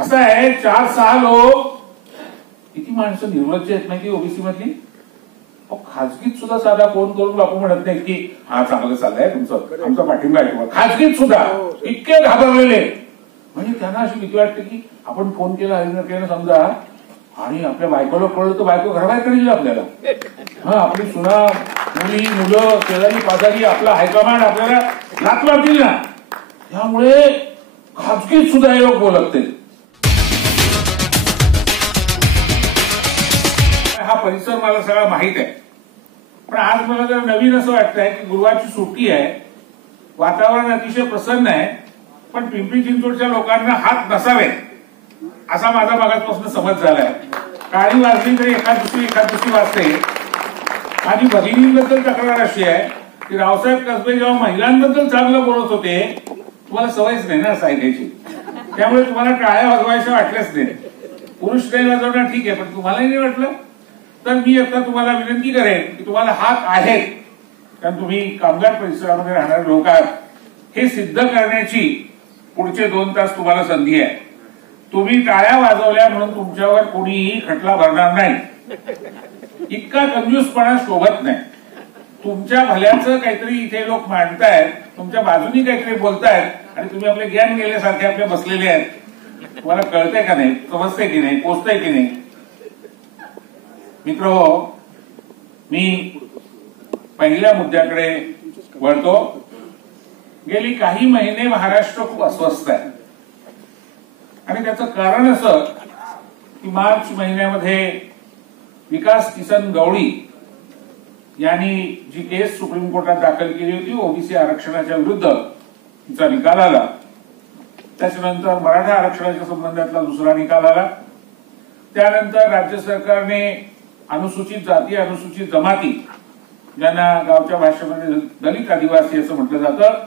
असं आहे 4-6 लोक किती माणसं निर्लज्ज आहेत माहिती ओबीसी मधली. खाजगीत सुद्धा साधा फोन करून आपण म्हणत नाही की हा चांगलं चाललंय तुमचं, आमचा पाठिंबा आहे तुम्हाला. खाजगीत सुद्धा इतके घाबरलेले. म्हणजे त्यांना अशी भीती वाटते की आपण फोन केला हरिनकेनं समजा आणि आपल्या बायकोला कळलं तर बायको घराबाहेर करेल आपल्याला. हा आपली सुना मुली मुलं शेजारी पाजारी आपला हायकमांड आपल्याला लाथ मारतील ना. त्यामुळे खाजगीत सुद्धा हे लोक बोलत नाही. हा परिसर मला सगळा माहित आहे. पण आज मला जर नवीन असं वाटतंय की गुरुवारची सुट्टी आहे, वातावरण अतिशय प्रसन्न आहे, पण पिंपरी चिंचवडच्या लोकांना हात नसावेत असा माझा मागासपासून समज झालाय. काळी वाजली तरी एखाद दुसरी वाजते. माझी भगिनींबद्दल तक्रार अशी आहे की रावसाहेब कसबे जेव्हा महिलांबद्दल चांगलं बोलत होते, तुम्हाला सवयच नाही ना असं ऐकायची, त्यामुळे तुम्हाला टाळ्या वाजवायच्या वाटल्याच नाही. पुरुष नाही वाजवणार ठीक आहे, पण तुम्हालाही नाही वाटलं. तर मी आता तुम्हाला विनंती करेन की तुम्हाला हात आहेत, कारण तुम्ही कामगार परिसरामध्ये राहणारे लोक आहात, हे सिद्ध करण्याची पुढचे 2 तास तुम्हाला संधी आहे. तुम्ही टाळ्या वाजवल्या म्हणून तुमच्यावर कोणीही खटला भरणार नाही. इतका कंजूसपणा शोभत नाही. तुमच्या भल्याचं काहीतरी इथे लोक मांडतायत, तुमच्या बाजूनी काहीतरी बोलतायत आणि तुम्ही आपले ज्ञान गेल्यासारखे आपले बसलेले आहेत. तुम्हाला कळतंय का नाही, समजतंय की नाही, पोचतंय की नाही. मित्र हो, मी पहिल्या मुद्द्याकडे वळतो. गेली काही महिने महाराष्ट्र खूप अस्वस्थ आहे आणि त्याचं कारण असं की मार्च महिन्यामध्ये विकास किसन गवळी यांनी जी केस सुप्रीम कोर्टात दाखल केली होती ओबीसी आरक्षणाच्या विरुद्ध, तिचा निकाल आला. त्याच्यानंतर मराठा आरक्षणाच्या संबंधातला दुसरा निकाल आला. त्यानंतर राज्य सरकारने अनुसूचित जाती अनुसूचित जमाती, ज्यांना गावच्या भाषेमध्ये दलित आदिवासी असं म्हटलं जातं,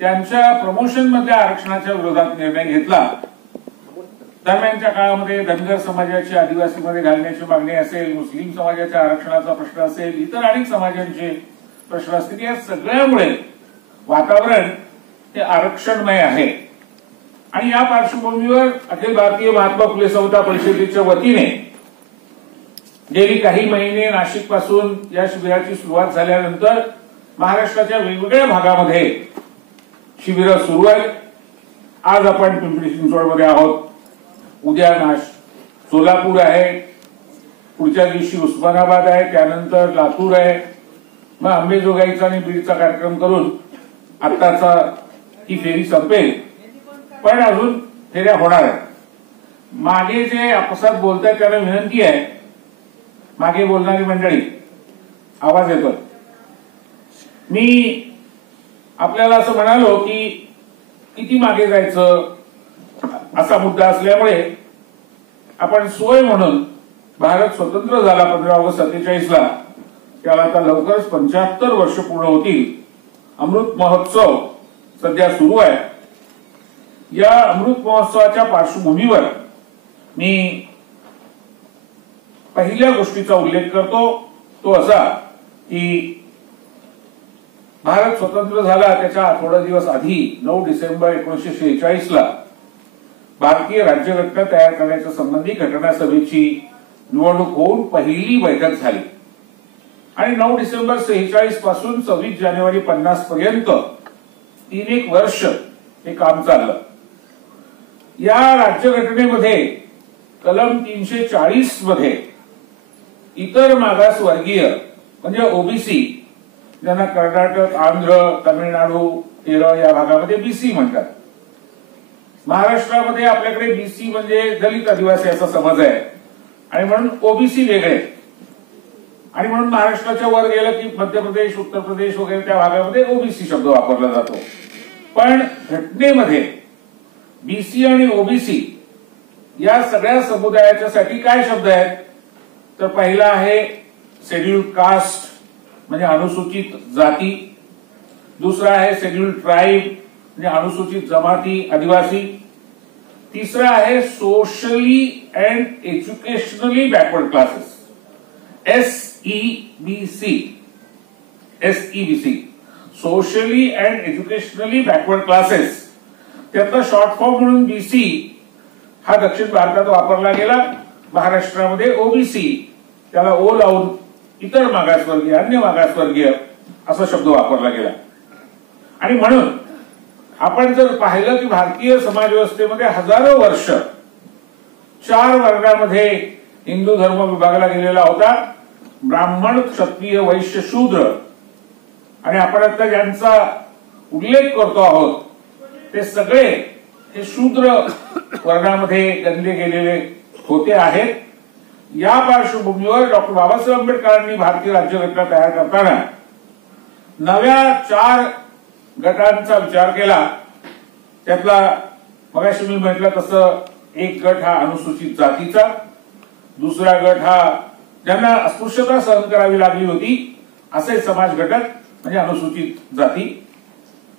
त्यांच्या प्रमोशन मध्ये आरक्षणाच्या विरोधात निर्णय घेतला. दरम्यानच्या काळामध्ये धनगर समाजाची आदिवासीमध्ये घालण्याची मागणी असेल, मुस्लिम समाजाच्या आरक्षणाचा प्रश्न असेल, इतर अनेक समाजांचे प्रश्न असतील, या सगळ्यामुळे वातावरण हे आरक्षणमय आहे. आणि या पार्श्वभूमीवर अखिल भारतीय महात्मा फुले समता परिषदेच्या वतीने गेली काही महिने नाशिक पासून या शिबिराची सुरुवात झाल्यानंतर महाराष्ट्राच्या वेगवेगळ्या भागामध्ये शिबिरं सुरू आहेत. आज आपण पिंपरी चिंचवडमध्ये आहोत, उद्या सोलापूर आहे, पुढच्या दिवशी उस्मानाबाद आहे, त्यानंतर लातूर आहे, मग अंबेजोगाईचा आणि बीडचा कार्यक्रम करून आत्ताचा ही फेरी संपेल. पण अजून फेऱ्या होणार आहेत. मागे जे आपसात बोलतायत त्यांना विनंती आहे, मागे बोलणारी मंडळी आवाज येतो. मी आपल्याला असं म्हणालो की किती मागे जायचं असा मुद्दा असल्यामुळे आपण सोय म्हणून भारत स्वतंत्र झाला 15 ऑगस्ट 47ला, त्याला आता लवकरच 75 वर्ष पूर्ण होतील. अमृत महोत्सव सध्या सुरू आहे. या अमृत महोत्सवाच्या पार्श्वभूमीवर मी पहिल्या गोष्टीचा उल्लेख करतो, तो असा की भारत स्वतंत्र झाला त्याच्या थोडा दिवस आधी 9 डिसेंबर 1946ला भारतीय राज्यघटना तयार करण्याच्या संबंधी घटना सभेची निवडणूक होऊन पहिली बैठक झाली आणि 9 डिसेंबर 46 पासून 26 जानेवारी 50 पर्यंत 3 वर्ष हे काम चाललं. या राज्यघटनेमध्ये कलम 340 मध्ये इतर मागासवर्गीय म्हणजे ओबीसी, ज्यांना कर्नाटक, आंध्र, तामिळनाडू, केरळ या भागामध्ये बीसी म्हणतात. महाराष्ट्रामध्ये आपल्याकडे बीसी म्हणजे दलित आदिवासी असा समज आहे आणि म्हणून ओबीसी वेगळे. आणि म्हणून महाराष्ट्राच्या वर गेलं की मध्य प्रदेश, उत्तर प्रदेश वगैरे त्या भागामध्ये ओबीसी शब्द वापरला जातो. पण घटनेमध्ये बीसी आणि ओबीसी या सगळ्या समुदायाच्यासाठी काय शब्द आहेत, तर पहिला आहे शेड्यूल्ड कास्ट म्हणजे अनुसूचित जाती, दुसरा आहे शेड्यूल्ड ट्राइब म्हणजे अनुसूचित जमाती आदिवासी, तिसरा आहे socially and educationally backward classes SEBC, socially and educationally backward classes. त्याचा शॉर्ट फॉर्म म्हणून बीसी हा दक्षिण भारतात वापरला गेला. महाराष्ट्रामध्ये ओबीसी त्याला ओ लावून इतर मागासवर्गीय, अन्य मागासवर्गीय असा शब्द वापरला गेला. आणि म्हणून आपण जर पाहिलं की भारतीय समाज व्यवस्थेमध्ये हजारो वर्ष 4 वर्गामध्ये हिंदू धर्म विभागला गेलेला होता. ब्राह्मण, क्षत्रिय, वैश्य, शूद्र. आणि आपण आता ज्यांचा उल्लेख करतो आहोत ते सगळे हे शूद्र वर्गामध्ये गणले गेलेले होते आहेत. या पार्श्वभूमीवर डॉक्टर बाबासाहेब आंबेडकरांनी भारतीय राज्यघटना तयार करताना नव्या 4 गटांचा विचार केला. त्यातला मगाशी मी म्हटलं तसं एक गट हा अनुसूचित जातीचा, दुसरा गट हा ज्यांना अस्पृश्यता सहन करावी लागली होती असे समाज घटक म्हणजे अनुसूचित जाती,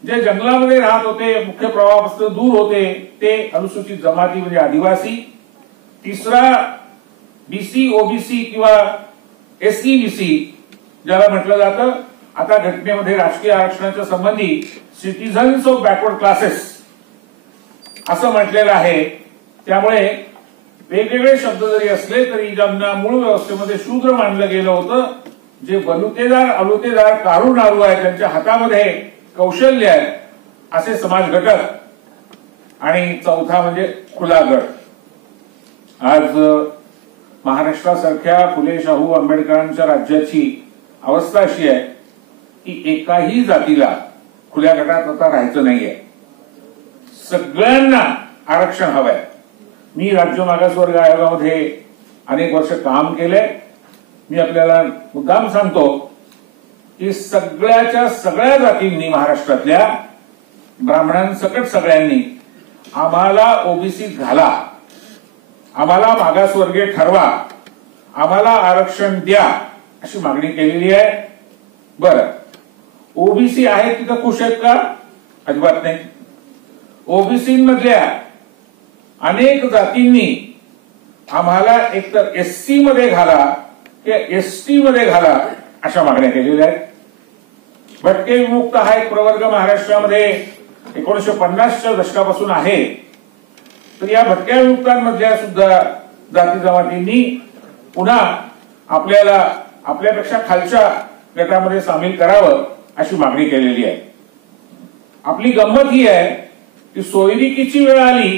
जे जंगलामध्ये राहत होते, मुख्य प्रवाहापासून दूर होते ते अनुसूचित जमाती म्हणजे आदिवासी. तिसरा बीसी, ओबीसी किंवा एसईबीसी ज्याला म्हटलं जातं. आता घटनेमध्ये राजकीय आरक्षणाच्या संबंधी सिटीझन्स ऑफ बॅकवर्ड क्लासेस असं म्हटलेलं आहे. त्यामुळे वेगवेगळे शब्द जरी असले तरी ज्यांना मूळ व्यवस्थेमध्ये शूद्र मानलं गेलं होतं, जे बलुतेदार, अलुतेदार, कारू नारू आहे, त्यांच्या हातामध्ये कौशल्य आहे असे समाज घटक. आणि चौथा म्हणजे खुला गट. आज महाराष्ट्रासारख्या फुले शाहू आंबेडकरांच्या राज्याची अवस्था अशी आहे की एकाही जातीला खुल्या गटात आता राहायचं नाहीये. सगळ्यांना आरक्षण हवंय. मी राज्य मागासवर्ग आयोगामध्ये अनेक वर्ष काम केलंय. मी आपल्याला मुद्दाम सांगतो की सगळ्याच्या सगळ्या जातींनी, महाराष्ट्रातल्या ब्राह्मणांसकट सगळ्यांनी आम्हाला ओबीसीत घाला, आम्हाला मागासवर्गीय ठरवा, आम्हाला आरक्षण द्या अशी मागणी केलेली आहे. बरं, ओबीसी आहेत तिथं खुश आहेत का? अजिबात नाही. ओबीसी मधल्या अनेक जातींनी आम्हाला एकतर एससी मध्ये घाला किंवा एसटी मध्ये घाला अशा मागण्या केलेल्या आहेत. भटके विमुक्त हा एक प्रवर्ग महाराष्ट्रामध्ये 1950च्या दशकापासून आहे. तर या भटक्या विमुक्तांमधल्या सुद्धा जाती जमातींनी पुन्हा आपल्याला आपल्यापेक्षा खालच्या गटामध्ये सामील करावं अशी मागणी केलेली आहे. आपली गंमत ही आहे की सोयरिकीची वेळ आली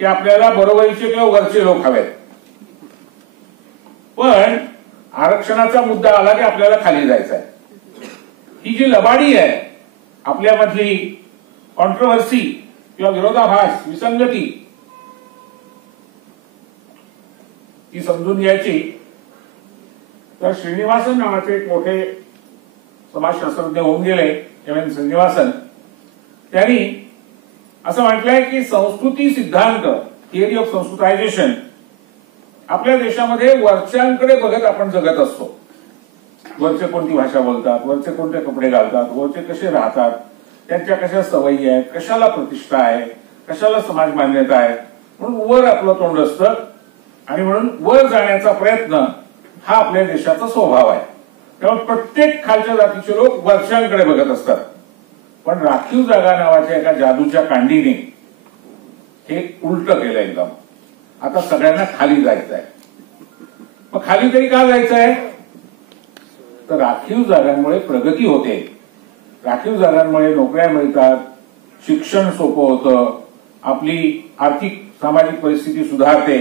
की आपल्याला बरोबरीचे किंवा वरचे लोक हवेत, पण आरक्षणाचा मुद्दा आला की आपल्याला खाली जायचं आहे. ही जी लबाडी आहे, आपल्यामधली कॉन्ट्रोव्हर्सी किंवा विरोधाभास, विसंगती, ती समजून घ्यायची. तर श्रीनिवासन नावाचे एक मोठे समाजशास्त्रज्ञ होऊन गेले, एम श्रीनिवासन, त्यांनी असं म्हटलंय की संस्कृती सिद्धांत, थिअरी ऑफ संस्कृतायझेशन, आपल्या देशामध्ये वरच्यांकडे बघत आपण जगत असतो. वरचे कोणती भाषा बोलतात, वरचे कोणते कपडे घालतात, वरचे कसे राहतात, त्यांच्या कशा सवयी आहेत, कशाला प्रतिष्ठा आहे, कशाला समाज मान्यता आहे, म्हणून वर आपलं तोंड असतं. आणि म्हणून वर जाण्याचा प्रयत्न हा आपल्या देशाचा स्वभाव आहे. त्यामुळे प्रत्येक खालच्या जातीचे लोक वरच्यांकडे बघत असतात. पण राखीव जागा नावाच्या एका जादूच्या कांडीने हे उलट केलं एकदम. आता सगळ्यांना खाली जायचं आहे. मग खाली तरी का जायचं आहे? तर राखीव जागांमुळे प्रगती होते, राखीव जागांमुळे नोकऱ्या मिळतात, शिक्षण सोपं होतं, आपली आर्थिक सामाजिक परिस्थिती सुधारते,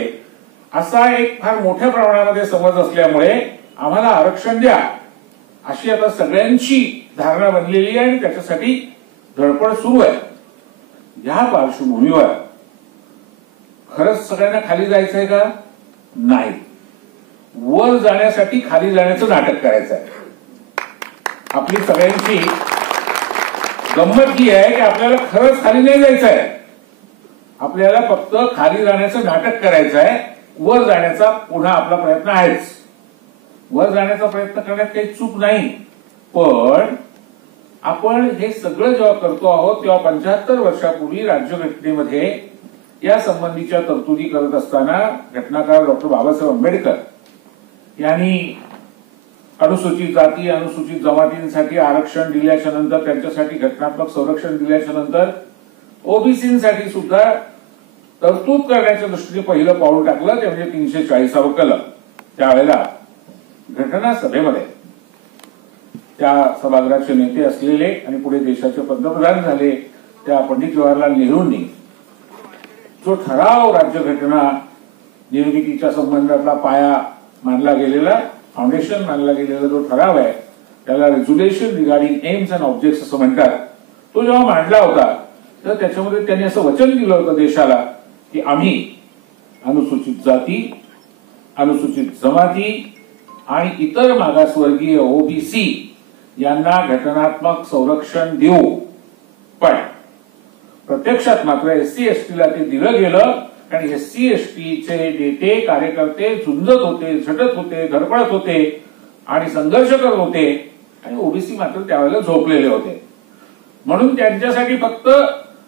असा एक फार मोठ्या प्रमाणामध्ये समज असल्यामुळे आम्हाला आरक्षण द्या अशी आता सगळ्यांची धारणा बनलेली आहे आणि त्याच्यासाठी धडपड सुरू आहे. या पार्श्वभूमीवर खरंच सगळ्यांना खाली जायचं आहे का? नाही. वर जाण्यासाठी खाली जाण्याचं नाटक करायचं आहे. आपली सगळ्यांची गंमत ही आहे की आपल्याला खरंच खाली नाही जायचं आहे. आपल्याला फक्त खाली जाण्याचं नाटक करायचं आहे. वर जाण्याचा पुन्हा आपला प्रयत्न आहेच. वर जाण्याचा प्रयत्न करण्यात काही चूक नाही, पण आपण हे सगळं जेव्हा करतो आहोत तेव्हा 75 वर्षापूर्वी राज्यघटनेमध्ये या संबंधीच्या तरतुदी करत असताना घटनाकार डॉक्टर बाबासाहेब आंबेडकर यांनी अनुसूचित जाती, अनुसूचित जमातींसाठी आरक्षण दिल्याच्या नंतर, त्यांच्यासाठी घटनात्मक संरक्षण दिल्याच्या नंतर ओबीसीसाठी सुद्धा तरतूद करण्याच्या दृष्टीने पहिलं पाऊल टाकलं ते म्हणजे 340 कलम. त्यावेळेला घटना सभेमध्ये त्या सभागृहाचे नेते असलेले आणि पुढे देशाचे पंतप्रधान झाले त्या पंडित जवाहरलाल नेहरूंनी जो ठराव राज्यघटना निर्मितीच्या संबंधातला पाया मानला गेलेला, फाउंडेशन मानला गेलेला जो ठराव आहे त्याला resolution regarding AIIMS and objects असं म्हणतात, तो जेव्हा मांडला होता तर त्याच्यामध्ये त्यांनी असं वचन दिलं होतं देशाला की आम्ही अनुसूचित जाती, अनुसूचित जमाती आणि इतर मागासवर्गीय ओबीसी यांना घटनात्मक संरक्षण देऊ. पण प्रत्यक्षात मात्र एससी एसटीला ते दिलं गेलं आणि एससी एसटीचे नेते कार्यकर्ते झुंजत होते, झटत होते, धडपडत होते आणि संघर्ष करत होते आणि ओबीसी मात्र त्यावेळेला झोपलेले होते. म्हणून त्यांच्यासाठी फक्त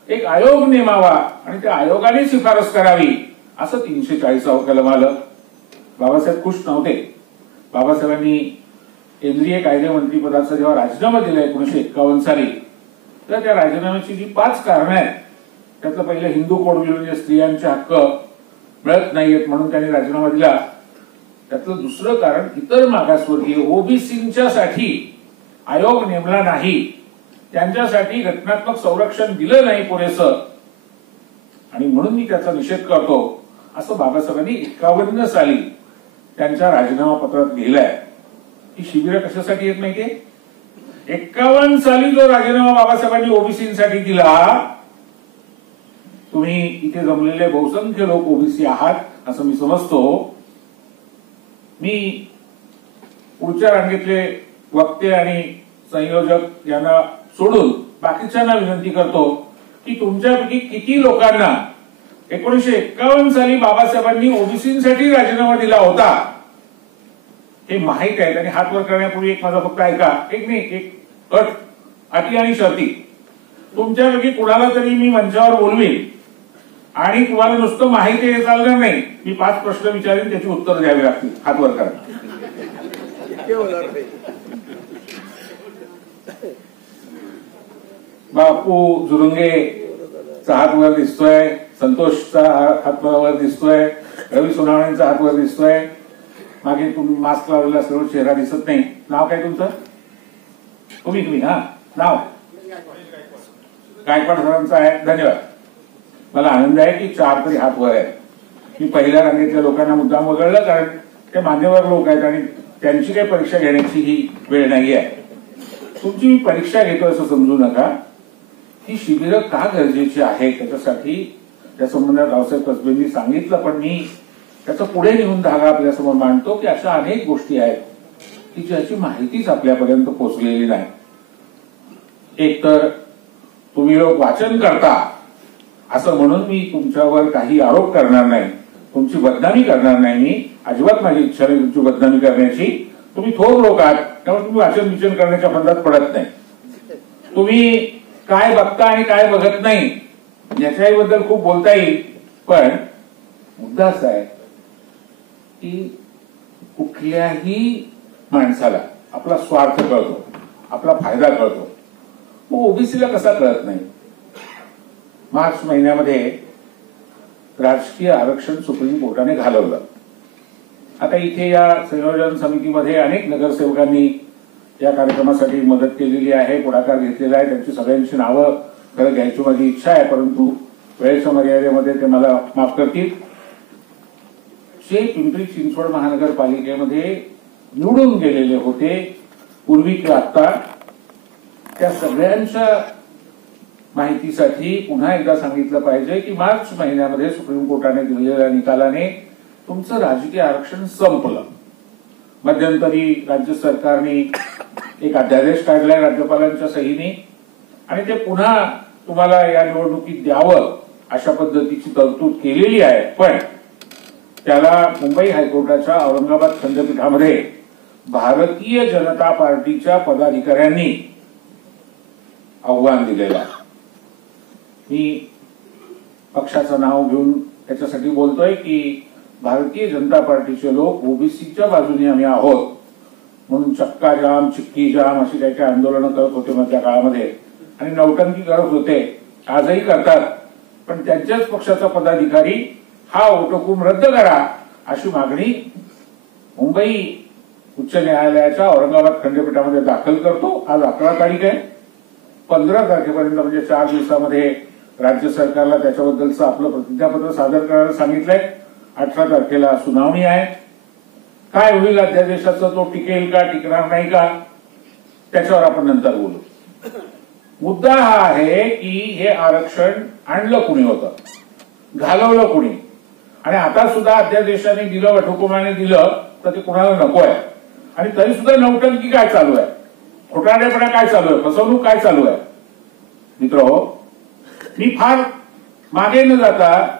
एक आयोग नेमावा आणि त्या आयोगाने शिफारस करावी असं 340 कलम आलं. बाबासाहेब खुश नव्हते. बाबासाहेबांनी केंद्रीय कायदे मंत्री पदाचा जेव्हा राजीनामा दिला 1951 साली, तर त्या राजीनाम्याची जी 5 कारणं आहेत त्यातलं पहिलं हिंदू कोड म्हणजे स्त्रियांचे हक्क मिळत नाहीयेत म्हणून त्यांनी राजीनामा दिला. त्यातलं दुसरं कारण इतर मागासवर्गीय ओबीसींच्यासाठी आयोग नेमला नाही, त्यांच्यासाठी घटनात्मक संरक्षण दिलं नाही पुरेसं आणि म्हणून मी त्याचा निषेध करतो असं बाबासाहेबांनी 51 साली त्यांच्या राजीनामा पत्रात लिहिलंय. ही शिबिरं कशासाठी येत माहितीये? 51 साली जो राजीनामा बाबासाहेबांनी ओबीसीसाठी दिला, तुम्ही इथे जमलेले बहुसंख्य लोक ओबीसी आहात असं मी समजतो. मी पुढच्या रांगेतले वक्ते आणि संयोजक यांना सोडून बाकीच्यांना विनंती करतो की तुमच्यापैकी किती लोकांना 1951 साली बाबासाहेबांनी ओबीसीसाठी राजीनामा दिला होता हे माहित आहे. आणि हात वर करण्यापूर्वी एक माझा फक्त ऐका, एक अट, अटी आणि शर्ती. तुमच्यापैकी कुणाला तरी मी मंचावर बोलवीन आणि तुम्हाला नुसतं माहिती हे चालणार नाही, मी 5 प्रश्न विचारेन, त्याची उत्तर द्यावी लागतील. हात वर करा. बापू जुरुंगेचा हात वर दिसतोय, संतोषचा हात वर दिसतोय, रवी सोनावणेंचा हात वर दिसतोय. मागे तुम्ही मास्क लावलेला सर्व चेहरा दिसत नाही. नाव काय तुमचं? तुम्ही हा नाव गायकवाड सरांचं आहे. धन्यवाद. मला आनंद आहे की 4 तरी हात वर आहे. मी पहिल्या रांगेतल्या लोकांना मुद्दाम वगळलं कारण ते मान्यवर लोक आहेत आणि त्यांची काही परीक्षा घेण्याची ही वेळ नाही आहे. तुमची मी परीक्षा घेतो असं समजू नका. ही शिबिरं का गरजेची आहे त्याच्यासाठी त्या संबंधात रावसाहेब कसबेंनी सांगितलं, पण मी त्याचा पुढे निघून धागा आपल्यासमोर मांडतो की अशा अनेक गोष्टी आहेत की ज्याची माहितीच आपल्यापर्यंत पोहोचलेली नाही. एक तर तुम्ही लोक वाचन करता असं म्हणून मी तुमच्यावर काही आरोप करणार नाही, तुमची बदनामी करणार नाही. मी अजिबात माझी इच्छा नाही तुमची बदनामी करण्याची. तुम्ही थोर लोक आहात त्यामुळे तुम्ही वाचन विचन करण्याच्या फंदात पडत नाही. तुम्ही काय बघता आणि काय बघत नाही याच्याबद्दल खूप बोलता येईल, पण मुद्दा असा आहे की कुठल्याही माणसाला आपला स्वार्थ कळतो, आपला फायदा कळतो. मग ओबीसीला कसा कळत नाही? मार्च महिन्यामध्ये राजकीय आरक्षण सुप्रीम कोर्टाने घालवलं. आता इथे या संयोजन समितीमध्ये अनेक नगरसेवकांनी या कार्यक्रमासाठी मदत केलेली आहे, पुढाकार घेतलेला आहे. त्यांची सगळ्यांची नावं खरं घ्यायची माझी इच्छा आहे, परंतु वेळेच्या मर्यादेमध्ये ते मला माफ करतील. जे पिंपरी चिंचवड महानगरपालिकेमध्ये निवडून गेलेले होते पूर्वी किंवा आता, त्या सगळ्यांच्या माहितीसाठी पुन्हा एकदा सांगितलं पाहिजे की मार्च महिन्यामध्ये सुप्रीम कोर्टाने दिलेल्या निकालाने तुमचं राजकीय आरक्षण संपलं. मध्यंतरी राज्य सरकारने एक अध्यादेश काढलाय राज्यपालांच्या सहीने आणि ते पुन्हा तुम्हाला या निवडणुकीत द्यावं अशा पद्धतीची तरतूद केलेली आहे. पण त्याला मुंबई हायकोर्टाच्या औरंगाबाद खंडपीठामध्ये भारतीय जनता पार्टीच्या पदाधिकाऱ्यांनी आव्हान दिलेलं आहे. मी पक्षाचं नाव घेऊन त्याच्यासाठी बोलतोय की भारतीय जनता पार्टीचे लोक ओबीसीच्या बाजूने आम्ही आहोत म्हणून चक्का जाम, चिक्की जाम अशी काही काही आंदोलनं करत होते मधल्या काळामध्ये आणि नौटंकी करत होते, आजही करतात. पण त्यांच्याच पक्षाचा पदाधिकारी हा वटहुकूम रद्द करा अशी मागणी मुंबई उच्च न्यायालयाच्या औरंगाबाद खंडपीठामध्ये दाखल करतो. आज 11 तारीख आहे. 15 तारखेपर्यंत म्हणजे 4 दिवसामध्ये राज्य सरकारला त्याच्याबद्दलचं आपलं प्रतिज्ञापत्र सादर करायला सांगितलंय. 18 तारखेला सुनावणी आहे. काय होईल अध्यादेशाचं, तो टिकेल का टिकणार नाही का त्याच्यावर आपण नंतर बोलू. मुद्दा हा आहे की हे आरक्षण आणलं कुणी होतं, घालवलं कुणी, आणि आता सुद्धा अध्यादेशाने दिलं, वटहुकुमाने दिलं तर ते कुणाला नको आहे. आणि तरी सुद्धा नौटंकी काय चालू आहे, खोटारडेपणा काय चालू आहे, फसवणूक काय चालू आहे. मित्रहो, मी फार मागे न जाता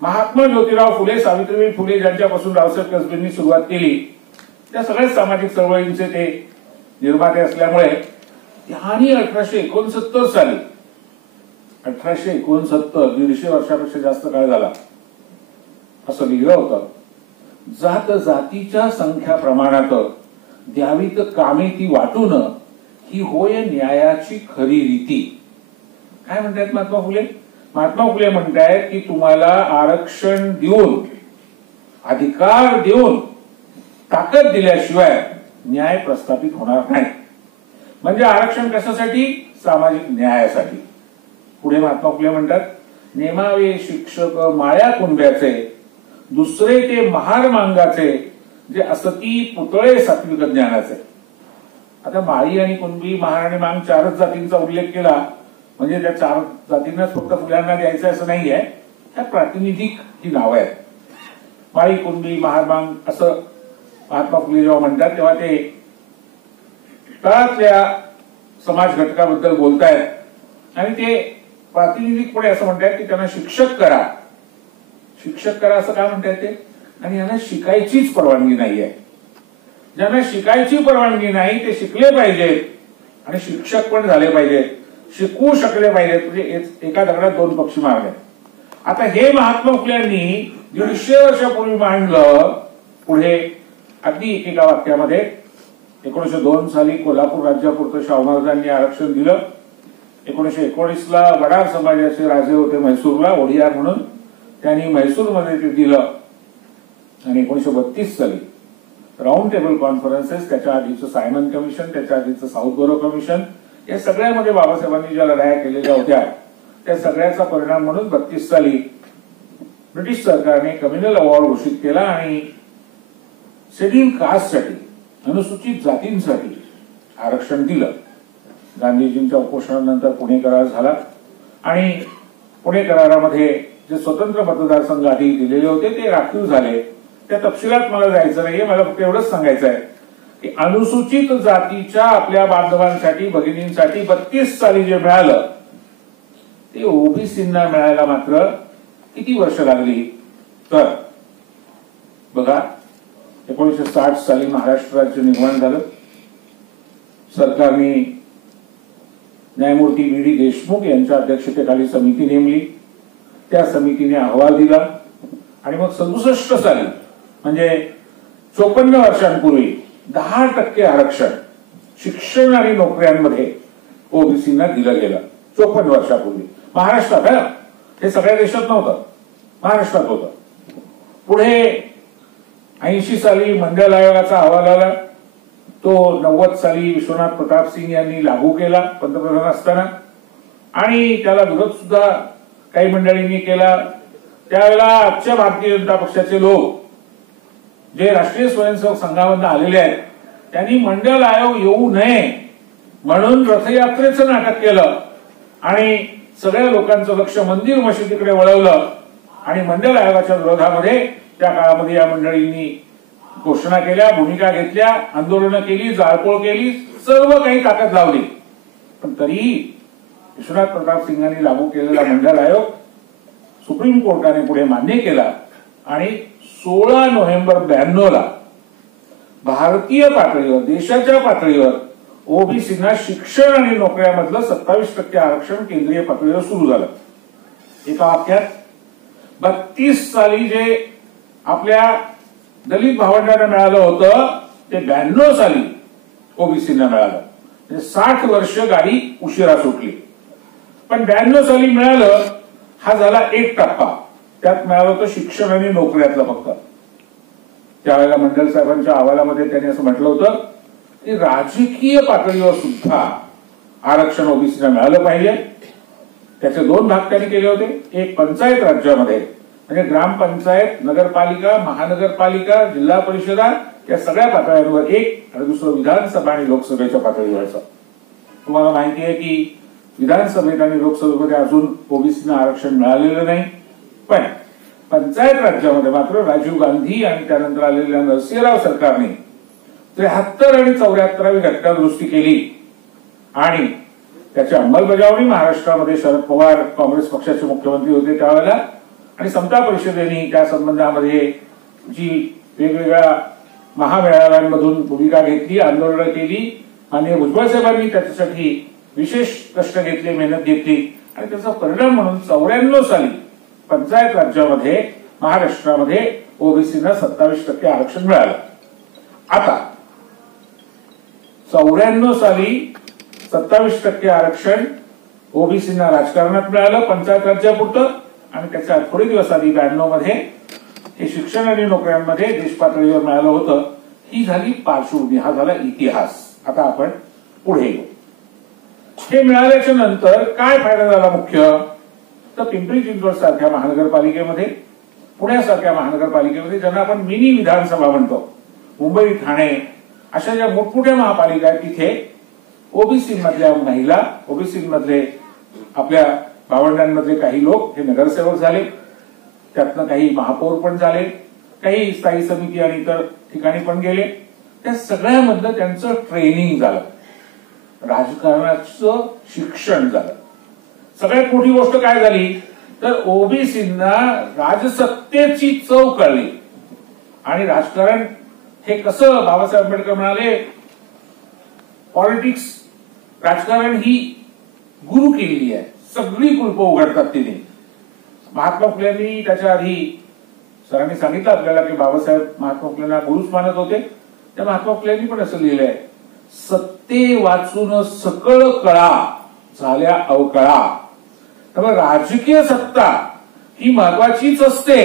महात्मा ज्योतिराव फुले, सावित्रीबाई फुले ज्यांच्यापासून रावसाहेब कसबेंनी सुरुवात केली त्या सगळ्याच सामाजिक चळवळींचे ते निर्माते असल्यामुळे त्यांनी 1869 साली 1869 150 वर्षापेक्षा जास्त काळ झाला असं लिहिलं होतं. जात जातीच्या संख्या प्रमाणात द्यावीत कामे ती वाटून, ही होय न्यायाची खरी रीती. काय म्हणतात महात्मा फुले? महात्मा फुले म्हणतायत की तुम्हाला आरक्षण देऊन, अधिकार देऊन, ताकद दिल्याशिवाय न्याय प्रस्थापित होणार नाही. म्हणजे आरक्षण कशासाठी? सामाजिक न्यायासाठी. पुढे महात्मा फुले म्हणतात, नेमावे शिक्षक माया कुंब्याचे, दुसरे ते महार मांगाचे, जे असती पुतळे सात्विक ज्ञानाचे. आता माळी आणि कुणबी, महार आणि मांग 4च जातींचा उल्लेख केला म्हणजे त्या 4 जातींनाच फक्त फुल्यांना द्यायचं असं नाहीये. त्या प्रातिनिधिक ही नावं आहेत. माळी, कुणबी, महार, मांग असं महात्मा फुले जेव्हा म्हणतात तेव्हा ते तळातल्या समाज घटकाबद्दल बोलतायत आणि ते प्रातिनिधिकपणे असं म्हणतात की त्यांना शिक्षक करा. शिक्षक करा असं काय म्हणतात ते? आणि यांना शिकायचीच परवानगी नाहीये. ज्यांना शिकायची परवानगी नाही ते शिकले पाहिजेत आणि शिक्षक पण झाले पाहिजेत, शिकवू शकले पाहिजेत. म्हणजे एका दगडात 2 पक्षी मारले. आता हे महात्मा फुल्यांनी 150 वर्षापूर्वी मांडलं. पुढे अगदी एका वाक्यामध्ये 1902 साली कोल्हापूर राज्यापुरतं शाहू महाराजांनी आरक्षण दिलं. 1919ला वडार समाजाचे राजे होते म्हैसूरला, ओडियार म्हणून, त्यांनी म्हैसूरमध्ये ते दिलं. आणि 1932 साली राऊंड टेबल कॉन्फरन्सेस, त्याच्या आधीचं सायमन कमिशन, त्याच्या आधीचं साऊथ बोरो कमिशन, या सगळ्यामध्ये बाबासाहेबांनी ज्या लढाया केलेल्या होत्या त्या सगळ्याचा परिणाम म्हणून 32 साली ब्रिटिश सरकारने कम्युनल अवॉर्ड घोषित केला आणि शेड्यूल कास्टसाठी, अनुसूचित जातींसाठी आरक्षण दिलं. गांधीजींच्या उपोषणानंतर पुणे करार झाला आणि पुणे करारामध्ये जे स्वतंत्र मतदारसंघ आधी दिलेले होते ते राखीव झाले. त्या तपशिलात मला जायचं नाहीये, मला फक्त एवढंच सांगायचं आहे की अनुसूचित जातीच्या आपल्या बांधवांसाठी, भगिनींसाठी 32 साली जे मिळालं ते ओबीसींना मिळायला मात्र किती वर्ष लागली? तर बघा, 1960 साली महाराष्ट्र राज्य निर्माण झालं. सरकारने न्यायमूर्ती बी डी देशमुख यांच्या अध्यक्षतेखाली समिती नेमली. त्या समितीने अहवाल दिला आणि मग 67 साली म्हणजे 54 वर्षांपूर्वी 10% आरक्षण शिक्षण आणि नोकऱ्यांमध्ये ओबीसींना दिलं गेलं. 54 वर्षापूर्वी महाराष्ट्रात. हे सगळ्या देशात नव्हतं, महाराष्ट्रात होतं. पुढे 80 साली मंडल आयोगाचा अहवाल आला. तो 90 साली विश्वनाथ प्रताप सिंग यांनी लागू केला पंतप्रधान असताना, आणि त्याला विरोध सुद्धा काही मंडळींनी केला. त्यावेळेला आजच्या भारतीय जनता पक्षाचे लोक जे राष्ट्रीय स्वयंसेवक संघामधून आलेले आहेत त्यांनी मंडल आयोग येऊ नये म्हणून रथयात्रेचं नाटक केलं आणि सगळ्या लोकांचं लक्ष मंदिर मशिदीकडे वळवलं. आणि मंडल आयोगाच्या विरोधामध्ये त्या काळामध्ये या मंडळींनी घोषणा केल्या, भूमिका घेतल्या, आंदोलनं केली, जाळपोळ केली, सर्व काही ताकद लावली. पण तरीही विश्वनाथ प्रताप सिंगांनी लागू केलेला मंडल आयोग सुप्रीम कोर्टाने पुढे मान्य केला आणि 16 नोव्हेंबर 92ला भारतीय पातळीवर, देशाच्या पातळीवर ओबीसींना शिक्षण आणि नोकऱ्यामधलं 27% आरक्षण केंद्रीय पातळीवर सुरू झालं. एका वाक्यात 32 साली जे आपल्या दलित भावंडांना मिळालं होतं ते 92 साली ओबीसींना मिळालं. म्हणजे 60 वर्ष गाडी उशिरा सुटली. पण 92 साली मिळालं हा झाला एक टप्पा. त्यात मिळालं होतं शिक्षण आणि नोकऱ्यातलं फक्त. त्यावेळेला मंडल साहेबांच्या अहवालामध्ये त्यांनी असं म्हटलं होतं की राजकीय पातळीवर सुद्धा आरक्षण ओबीसीला मिळालं पाहिजे. त्याचे दोन भाग त्यांनी केले होते. एक पंचायत राज्यामध्ये म्हणजे ग्रामपंचायत, नगरपालिका, महानगरपालिका, जिल्हा परिषदा या सगळ्या पातळ्यांवर एक, आणि दुसरं विधानसभा आणि लोकसभेच्या पातळीवरचं. तुम्हाला माहिती आहे की विधानसभेत आणि लोकसभेमध्ये अजून ओबीसीना आरक्षण मिळालेलं नाही. पण पंचायत राज्यामध्ये मात्र राजीव गांधी आणि त्यानंतर आलेल्या नरसिंहराव सरकारने 73 आणि 74वी घटना दुरुस्ती केली आणि त्याची अंमलबजावणी महाराष्ट्रामध्ये शरद पवार काँग्रेस पक्षाचे मुख्यमंत्री होते त्यावेळेला, आणि समता परिषदेने त्या संबंधामध्ये जी वेगवेगळ्या महामेळाव्यांमधून भूमिका घेतली, आंदोलनं केली. माननीय भुजबळ साहेबांनी त्याच्यासाठी विशेष कष्ट घेतले, मेहनत घेतली, आणि त्याचा परिणाम म्हणून 94 साली पंचायत राज्यामध्ये महाराष्ट्रामध्ये ओबीसीना 27% आरक्षण मिळालं. आता 94 साली 27% आरक्षण ओबीसीना राजकारणात मिळालं पंचायत राज्यापुरतं, आणि त्याच्या थोडे दिवस आधी 92 मध्ये हे शिक्षण आणि नोकऱ्यांमध्ये देश पातळीवर मिळालं होतं. ही झाली पार्श्वभूमी, हा झाला इतिहास. आता आपण पुढे येऊ. हे मिळाल्याच्या नंतर काय फायदा झाला मुख्य, तर पिंपरी चिंचवड सारख्या महानगरपालिकेमध्ये, पुण्यासारख्या महानगरपालिकेमध्ये ज्यांना आपण मिनी विधानसभा म्हणतो, मुंबई, ठाणे अशा ज्या मोठमोठ्या महापालिका आहेत तिथे ओबीसी मधल्या महिला, ओबीसी मधले आपल्या भावंडांमधले काही लोक हे नगरसेवक झाले, त्यातनं काही महापौर पण झाले, काही स्थायी समिती आणि इतर ठिकाणी पण गेले. त्या सगळ्यामधलं त्यांचं ट्रेनिंग झालं, राजकारणाचं शिक्षण झालं. सगळ्यात मोठी गोष्ट काय झाली तर ओबीसींना राजसत्तेची चव कळली, आणि राजकारण हे कसं, बाबासाहेब आंबेडकर म्हणाले पॉलिटिक्स, राजकारण ही गुरु केलेली आहे, सगळी कुलपं उघडतात तिने. महात्मा फुलेंनी त्याच्या आधी सरांनी सांगितलं आपल्याला की बाबासाहेब महात्मा फुलेंना गुरुच मानत होते. त्या महात्मा फुलेंनी पण असं लिहिलंय, सत्ते वाचून सकळ कळा झाल्या अवकळा. त्यामुळे राजकीय सत्ता ही महत्वाचीच असते.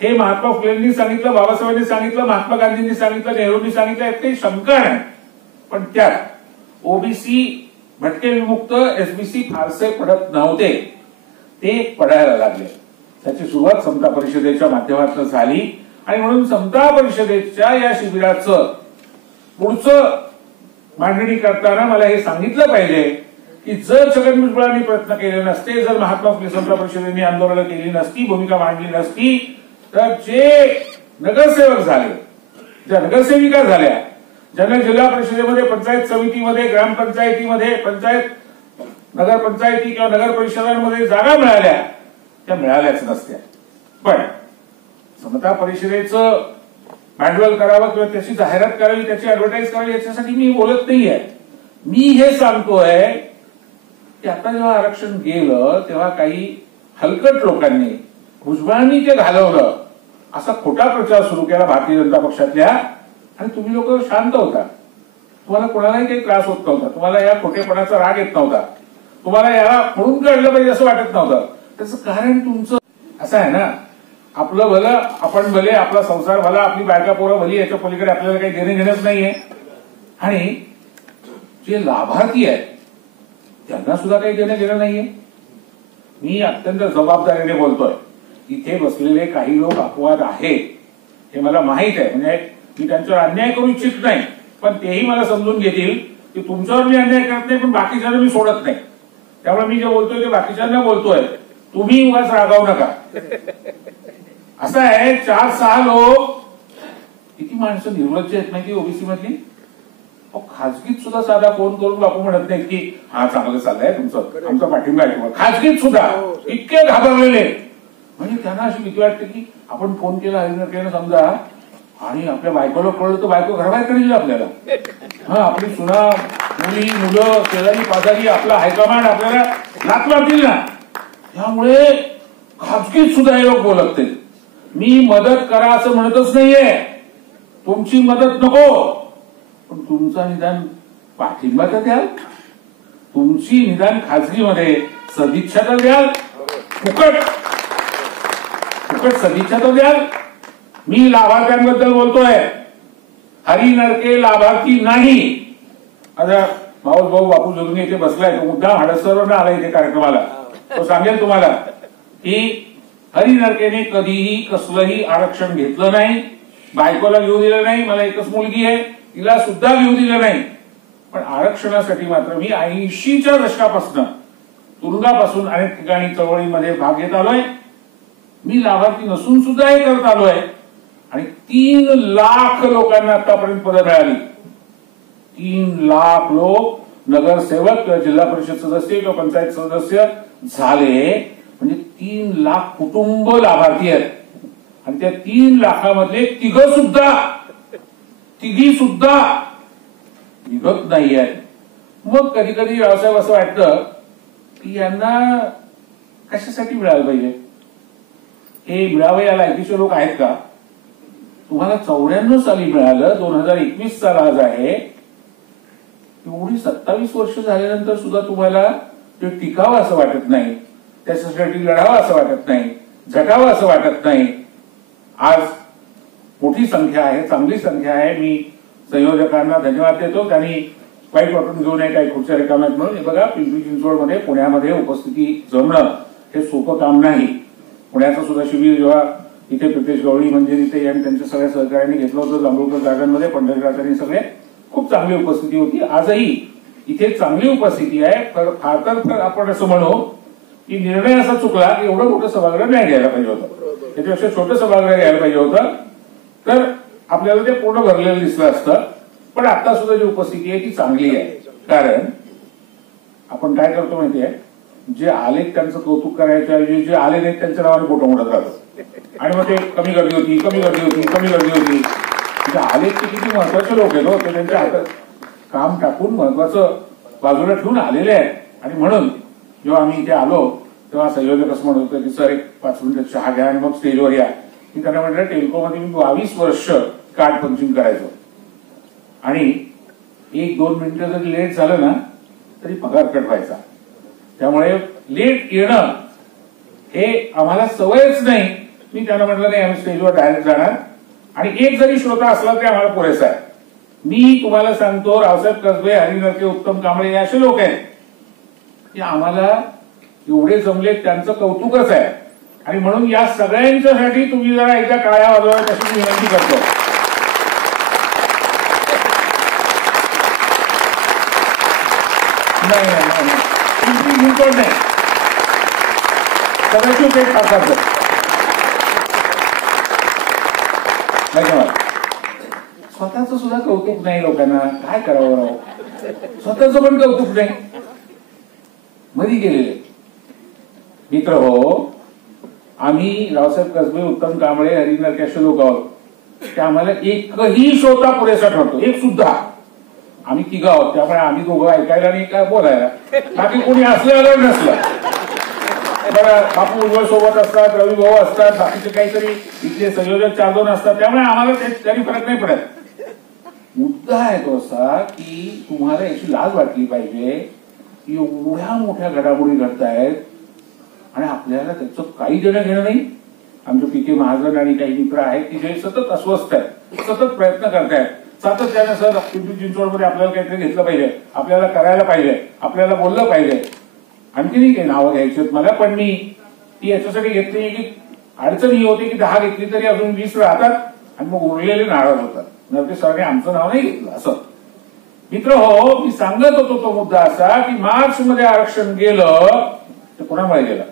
हे महात्मा फुलेंनी सांगितलं, बाबासाहेबांनी सांगितलं, महात्मा गांधींनी सांगितलं, नेहरूंनी सांगितलं, यात काही शंका नाही. पण त्यात ओबीसी, भटके विमुक्त, एसबीसी फारसे पडत नव्हते, ते पडायला लागले. त्याची सुरुवात समता परिषदेच्या माध्यमातून झाली, आणि म्हणून समता परिषदेच्या या शिबिराचं पुढचं मांडणी करताना मला हे सांगितलं पाहिजे की जर छगन भुजबळांनी प्रयत्न केले नसते, जर महात्मा फुले समता परिषदेने आंदोलनं केली नसती, भूमिका मांडली नसती, तर जे नगरसेवक झाले, ज्या नगरसेविका झाल्या, ज्यांना जिल्हा परिषदेमध्ये, पंचायत समितीमध्ये, ग्रामपंचायतीमध्ये, पंचायत नगरपंचायती किंवा नगर परिषदांमध्ये जागा मिळाल्या, त्या मिळाल्याच नसत्या. पण समता परिषदेचं भांडवल करावं किंवा त्याची जाहिरात करावी, त्याची ऍडव्हर्टाईज करावी, याच्यासाठी मी बोलत नाहीये. मी हे सांगतोय की आता जेव्हा आरक्षण गेलं तेव्हा काही हलकट लोकांनी, भुजबळांनी ते घालवलं असा खोटा प्रचार सुरू केला भारतीय जनता पक्षातल्या, आणि तुम्ही लोक शांत होता. तुम्हाला कोणालाही काही त्रास होत नव्हता, तुम्हाला या खोटेपणाचा राग येत नव्हता, तुम्हाला याला म्हणून काढलं पाहिजे असं वाटत नव्हतं. त्याचं कारण तुमचं असं आहे ना, आपलं भलं आपण भले, आपला संसार भला, आपली बायका पोरं भली, याच्या पलीकडे आपल्याला काही देणे घेणंच नाहीये. आणि जे लाभार्थी आहेत त्यांना सुद्धा काही देणं घेणं नाहीये. मी अत्यंत जबाबदारीने बोलतोय. इथे बसलेले काही लोक अपवाद आहेत हे मला माहित आहे, म्हणजे मी त्यांच्यावर अन्याय करू इच्छित नाही, पण तेही मला समजून घेतील की तुमच्यावर मी अन्याय करत नाही, पण बाकीच्यांना मी सोडत नाही. त्यामुळे मी जे बोलतोय ते बाकीच्यांना बोलतोय, तुम्ही उगाच रागावू नका. असं आहे, 4-6 लोक, किती माणसं निर्लज्ज आहेत माहिती ओबीसी मधली. खाजगीत सुद्धा साधा फोन करून बापू म्हणत नाहीत की हा चांगलं चाललंय तुमचं, आमचा पाठिंबा आहे तुम्हाला. खाजगीत सुद्धा इतके घाबरलेले, म्हणजे त्यांना अशी भीती वाटते की आपण फोन केला हरिनकेनं समजा, आणि आपल्या बायकोला कळलं तर बायको घराबाहेर करेल आपल्याला. हा, आपली सुना, मुली, मुलं, शेजारी पाजारी, आपला हायकमांड आपल्याला लाथ मारतील ना. त्यामुळे खाजगीत सुद्धा हे लोक बोलत नाहीत. मी मदत करा असं म्हणतच नाहीये, तुमची मदत नको, पण तुमचा निदान पाठिंबा तर द्याल, तुमची निदान खाजगीमध्ये सदिच्छा तर द्याल. फुकट फुकट सदिच्छा तो द्याल. मी लाभार्थ्यांबद्दल बोलतोय. हरी नरके लाभार्थी नाही. आता भाऊ बापू जोगणे इथे बसलाय, तो मुद्दाम हडसरवरून आला इथे कार्यक्रमाला. तो सांगेल तुम्हाला की हरी नरकेने कधीही कसलंही आरक्षण घेतलं नाही, बायकोला घेऊ दिलं नाही. मला एकच मुलगी आहे, तिला सुद्धा घेऊ दिलं नाही. पण आरक्षणासाठी मात्र मी 80च्या दशकापासून तुरुंगापासून अनेक ठिकाणी चळवळीमध्ये भाग घेत आलोय. मी लाभार्थी नसून सुद्धा हे करत आलोय. आणि 3 लाख लोकांना आतापर्यंत पदं मिळाली. 3 लाख लोक नगरसेवक किंवा जिल्हा परिषद सदस्य किंवा पंचायत सदस्य झाले. म्हणजे 3 लाख कुटुंब लाभार्थी आहेत. आणि त्या 3 लाखामधले तिघी सुद्धा निघत नाही आहेत. मग कधी कधी रावसाहेब असं वाटतं की यांना कशासाठी मिळालं पाहिजे, हे मिळावं या लायकीचे लोक आहेत का? तुम्हाला 94 साली मिळालं, 2021 साल आज आहे. एवढी 27 वर्ष झाल्यानंतर सुद्धा तुम्हाला ते टिकावं असं वाटत नाही, त्याच्यासाठी लढावं असं वाटत नाही, झटावं असं वाटत नाही. आज मोठी संख्या आहे, चांगली संख्या आहे. मी संयोजकांना धन्यवाद देतो. त्यांनी वाईट वाटून घेऊ नये काही खुर्च्या रिकाम्यात म्हणून. हे बघा, पिंपरी चिंचवडमध्ये पुण्यामध्ये उपस्थिती जमणं हे सोपं काम नाही. पुण्याचं सुद्धा शिबिर जेव्हा इथे प्रितेश गवळी म्हणजे इथे आणि त्यांच्या सगळ्या सहकार्याने घेतलं होतं जांभूळकर गार्डनमध्ये, पंढरीनाथांनी सगळे खूप चांगली उपस्थिती होती. आजही इथे चांगली उपस्थिती आहे. फार तर आपण असं म्हणू की निर्णय असा चुकला की एवढं मोठं सभागृह नाही घ्यायला पाहिजे होतं, त्याच्यापेक्षा छोटं सभागृह घ्यायला पाहिजे होतं, तर आपल्याला ते पूर्ण भरलेलं दिसलं असतं. पण आता सुद्धा जी उपस्थिती आहे ती चांगली आहे. कारण आपण काय करतो माहितीये, जे आले त्यांचं कौतुक करायच्या ऐवजी जे आले नाहीत त्यांच्या नावाने फोटो मोडत राहतो. आणि मग ते कमी गर्दी होती. म्हणजे आले ते किती महत्वाचे लोक आहेत, ते त्यांच्या हातात काम टाकून महत्वाचं बाजूला ठेवून आलेले आहेत. आणि म्हणून जेव्हा आम्ही इथे आलो तेव्हा संयोजक असं म्हणत होतं की सर एक 5 मिनिटं चहा घ्या आणि मग स्टेजवर या. मी त्यांना म्हटलं टेल्कोमध्ये मी 22 वर्ष कार्ड पंचिंग करायचो आणि 1-2 मिनिटं जरी लेट झालं ना तरी पगार कट व्हायचा. त्यामुळे लेट येणं हे आम्हाला सवयच नाही. मी त्यांना म्हटलं नाही, आम्ही स्टेजवर डायरेक्ट जाणार आणि एक जरी श्रोता असला तरी आम्हाला पुरेसा आहे. मी तुम्हाला सांगतो, रावसाहेब कसबे, हरी नरके, उत्तम कांबळे हे असे लोक आहेत की आम्हाला एवढे जमले त्यांचं कौतुकच आहे. आणि म्हणून या सगळ्यांच्यासाठी तुम्ही जरा एकदा टाळ्या वाजवा तशी विनंती करतो. नाही कदाचित ते खातात. धन्यवाद. स्वतःच सुद्धा कौतुक नाही लोकांना, काय करावं राव, स्वतःच पण कौतुक नाही. मधी गेलेले मित्र हो, आम्ही रावसाहेब कसबे, उत्तम कांबळे, हरी नरके असे लोक आहोत. ते आम्हाला एकही श्रोता पुरेसा ठरतो, एक सुद्धा. आम्ही 3 आहोत, त्यामुळे आम्ही दोघं ऐकायला आणि काय बोलायला, बाकी कोणी असलं नसलं. बरं, बापू उज्ज्वल सोबत असतात, रवी भाऊ असतात, बाकीचे काहीतरी इथले संयोजक 4-2 असतात, त्यामुळे आम्हाला तरी फरक नाही पडत. मुद्दा आहे तो असा की तुम्हाला याची लाज वाटली पाहिजे. एवढ्या मोठ्या घडामोडी घडतायत आणि आपल्याला त्याचं काही देणं घेणं नाही. आमचे पीके महाजन आणि काही मित्र आहेत की जे सतत अस्वस्थ आहेत, सतत प्रयत्न करतायत, सातत्याने सर पिंपरी चिंचवडमध्ये आपल्याला काहीतरी घेतलं पाहिजे, आपल्याला करायला पाहिजे, आपल्याला बोललं पाहिजे. आणखीनही काही नावं घ्यायची आहेत मला, पण मी ती याच्यासाठी घेतली की अडचण ही होती की 10 घेतली तरी अजून 20 राहतात आणि मग उरलेले नाराज होतात. नरके सरांनी आमचं नाव नाही घेतलं असं. मित्र हो, मी सांगत होतो तो मुद्दा असा की मार्च मध्ये आरक्षण गेलं तर कोणामुळे गेलं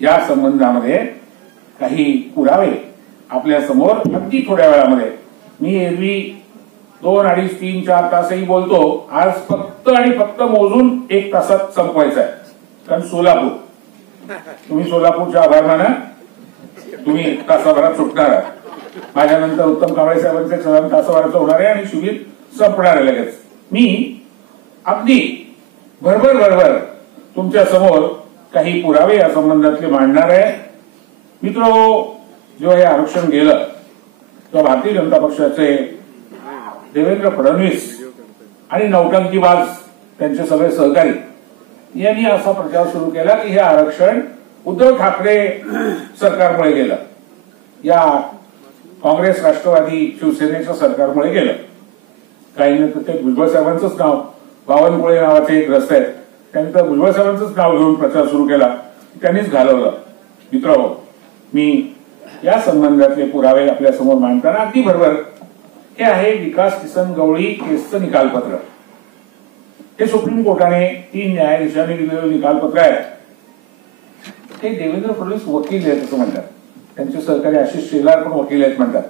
या संबंधामध्ये काही पुरावे आपल्या समोर अगदी थोड्या वेळामध्ये. मी एरवी 2, 2.5, 3, 4 तासही बोलतो. आज फक्त आणि फक्त मोजून 1 तासात संपवायचं आहे. कारण सोलापूर, तुम्ही सोलापूरच्या आभार माना, तुम्ही तासाभरात सुटणार आहात. माझ्यानंतर उत्तम कांबळे साहेबांचे सलग तासाभराचं होणार आहे आणि शिबिर संपणार आहे लगेच. मी अगदी भरभर तुमच्या समोर काही पुरावे या संबंधातले मांडणार आहे. मित्रो, जेव्हा हे आरक्षण गेलं तेव्हा भारतीय जनता पक्षाचे देवेंद्र फडणवीस आणि नौटंकीबाज त्यांचे सगळे सहकारी यांनी असा प्रचार सुरू केला की हे आरक्षण उद्धव ठाकरे सरकारमुळे गेलं, या काँग्रेस राष्ट्रवादी शिवसेनेच्या सरकारमुळे गेलं. काही नाही तर ते भुजबळ साहेबांचंच नाव, बावनकुळे नावाचे एक रस्ते आहेत, त्यांनी तर भुजबळ साहेबांचंच नाव घेऊन प्रचार सुरू केला, त्यांनीच घालवलं. मित्रांनो, मी या संबंधातले पुरावे आपल्या समोर मांडताना अगदी बरोबर हे आहे विकास किसन गवळी केसचं निकालपत्र. हे सुप्रीम कोर्टाने 3 न्यायाधीशांनी दिलेलं निकालपत्र आहे. हे देवेंद्र फडणवीस वकील आहेत असं म्हणतात, त्यांचे सहकारी आशिष शेलार पण वकील आहेत म्हणतात.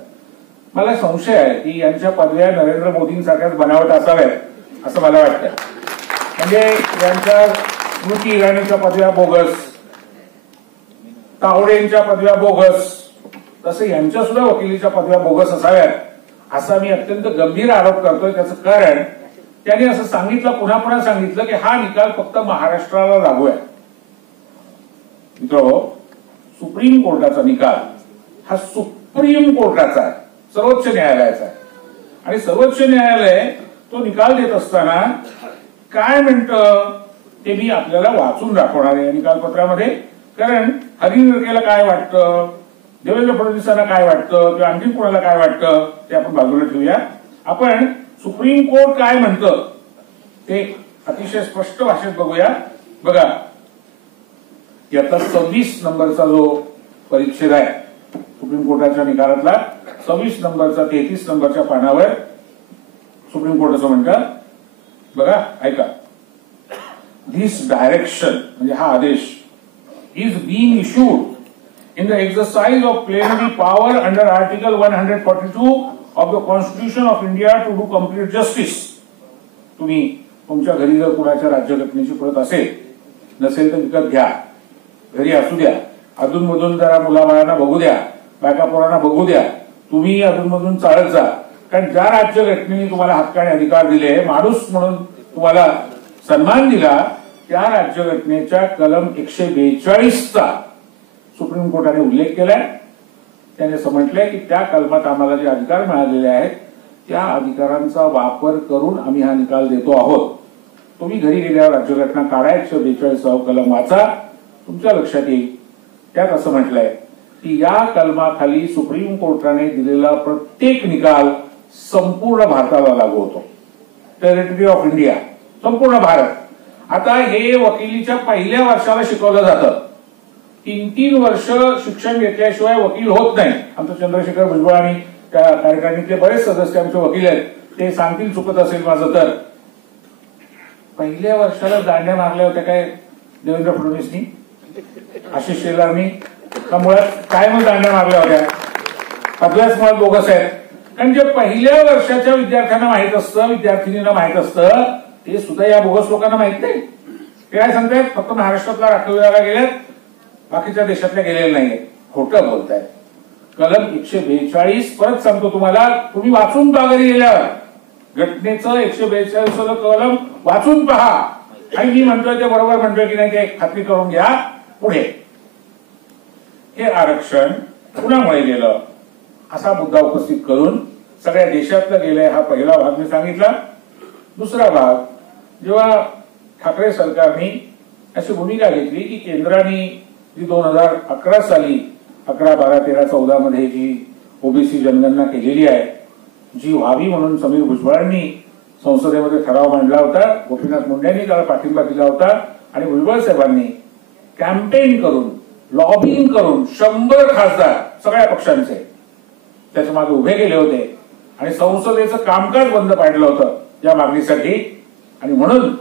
मला संशय आहे की यांच्या पदव्या नरेंद्र मोदींसारख्याच बनावट असाव्यात असं मला वाटतं. म्हणजे यांच्या स्मृती इराणीच्या पदव्या बोगस, तावडेंच्या पदव्या बोगस, तसं यांच्या सुद्धा वकिलीच्या पदव्या बोगस असाव्यात असा मी अत्यंत गंभीर आरोप करतोय. त्याचं कारण त्यांनी असं सांगितलं, पुन्हा पुन्हा सांगितलं की हा निकाल फक्त महाराष्ट्राला लागू आहे. मित्रांनो, सुप्रीम कोर्टाचा निकाल हा सुप्रीम कोर्टाचा आहे, सर्वोच्च न्यायालयाचा आहे. आणि सर्वोच्च न्यायालय तो निकाल देत असताना काय म्हणतं ते मी आपल्याला वाचून दाखवणार आहे या निकालपत्रामध्ये. कारण हरिनिरकेला काय वाटतं, देवेंद्र फडणवीसांना काय वाटतं, किंवा आणखी कोणाला काय वाटतं ते आपण बाजूला ठेवूया. आपण सुप्रीम कोर्ट काय म्हणतं ते अतिशय स्पष्ट भाषेत बघूया. बघा, याचा 26 नंबरचा जो परिच्छेद आहे सुप्रीम कोर्टाच्या निकालातला, 26 नंबरचा 33 नंबरच्या पानावर सुप्रीम कोर्ट असं म्हणतं, बघा ऐका. धिस डायरेक्शन म्हणजे हा आदेश is being issued in the exercise of plenary power under article 142 of the constitution of India to do complete justice. तुम्ही तुमच्या घरी जर कुणाच्या राज्यघटनेची प्रत असेल, नसेल तर विकत घ्या, घरी असू द्या, अधूनमधून जरा मुलाबाळांना बघू द्या, बायका पोरांना बघू द्या, तुम्ही अधूनमधून चालत जा. कारण ज्या राज्यघटनेने तुम्हाला हक्क आणि अधिकार दिले, माणूस म्हणून तुम्हाला सन्मान दिला, त्या राज्यघटनेच्या कलम 142चा सुप्रीम कोर्टाने उल्लेख केलाय. त्याने असं म्हटलंय की त्या कलमात आम्हाला जे अधिकार मिळालेले आहेत त्या अधिकारांचा वापर करून आम्ही हा निकाल देतो आहोत. तुम्ही घरी गेल्यावर राज्यघटना काढा, 142 कलम वाचा, तुमच्या लक्षात येईल. त्यात असं म्हटलंय की या कलमाखाली सुप्रीम कोर्टाने दिलेला प्रत्येक निकाल संपूर्ण भारताला लागू होतो. टेरिटरी ऑफ इंडिया, संपूर्ण भारत. आता हे वकिलीच्या पहिल्या वर्षाला शिकवलं जातं. 3-3 वर्ष शिक्षण घेतल्याशिवाय वकील होत नाही. आमचं चंद्रशेखर भुजबळ आणि त्या कार्यकारिणीतले बरेच सदस्य आमचे वकील आहेत, ते सांगतील चुकत असेल माझं तर. पहिल्या वर्षाला दांड्या मारल्या होत्या काय देवेंद्र फडणवीसनी, आशिष शेलारनी, का मुळात काय मग दांड्या मारल्या होत्या? पदव्याच मुळात बोगस आहेत. कारण जे पहिल्या वर्षाच्या विद्यार्थ्यांना माहित असतं, विद्यार्थिनींना माहित असतं, ते सुद्धा या बोगस लोकांना माहित नाही. ते काय सांगतायत, फक्त महाराष्ट्रातला राखीव विभागाला गेल्यात, बाकीच्या देशातल्या गेलेल्या नाहीये. खोटं बोलतायत. कलम 142 परत सांगतो तुम्हाला, तुम्ही वाचून पहा घरी गेल्यावर घटनेचं 142 कलम वाचून पहा. आणि मी म्हणतोय ते बरोबर म्हणतोय की नाही ते खात्री करून घ्या. पुढे हे आरक्षण कुणामुळे गेलं असा मुद्दा उपस्थित करून सगळ्या देशातलं गेलंय, हा पहिला भाग मी सांगितला. दुसरा भाग, जेव्हा ठाकरे सरकारने अशी भूमिका घेतली की केंद्राने जी 2011 साली 11, 12, 13, 14 मध्ये जी ओबीसी जनगणना केलेली आहे, जी व्हावी म्हणून समीर भुजबळांनी संसदेमध्ये ठराव मांडला होता, गोपीनाथ मुंडेंनी त्याला पाठिंबा दिला होता, आणि भुजबळ साहेबांनी कॅम्पेन करून, लॉबिंग करून 100 खासदार सगळ्या पक्षांचे त्याच्या मागे उभे केले होते आणि संसदेचं कामकाज बंद पाडलं होतं या मागणीसाठी. आणि म्हणून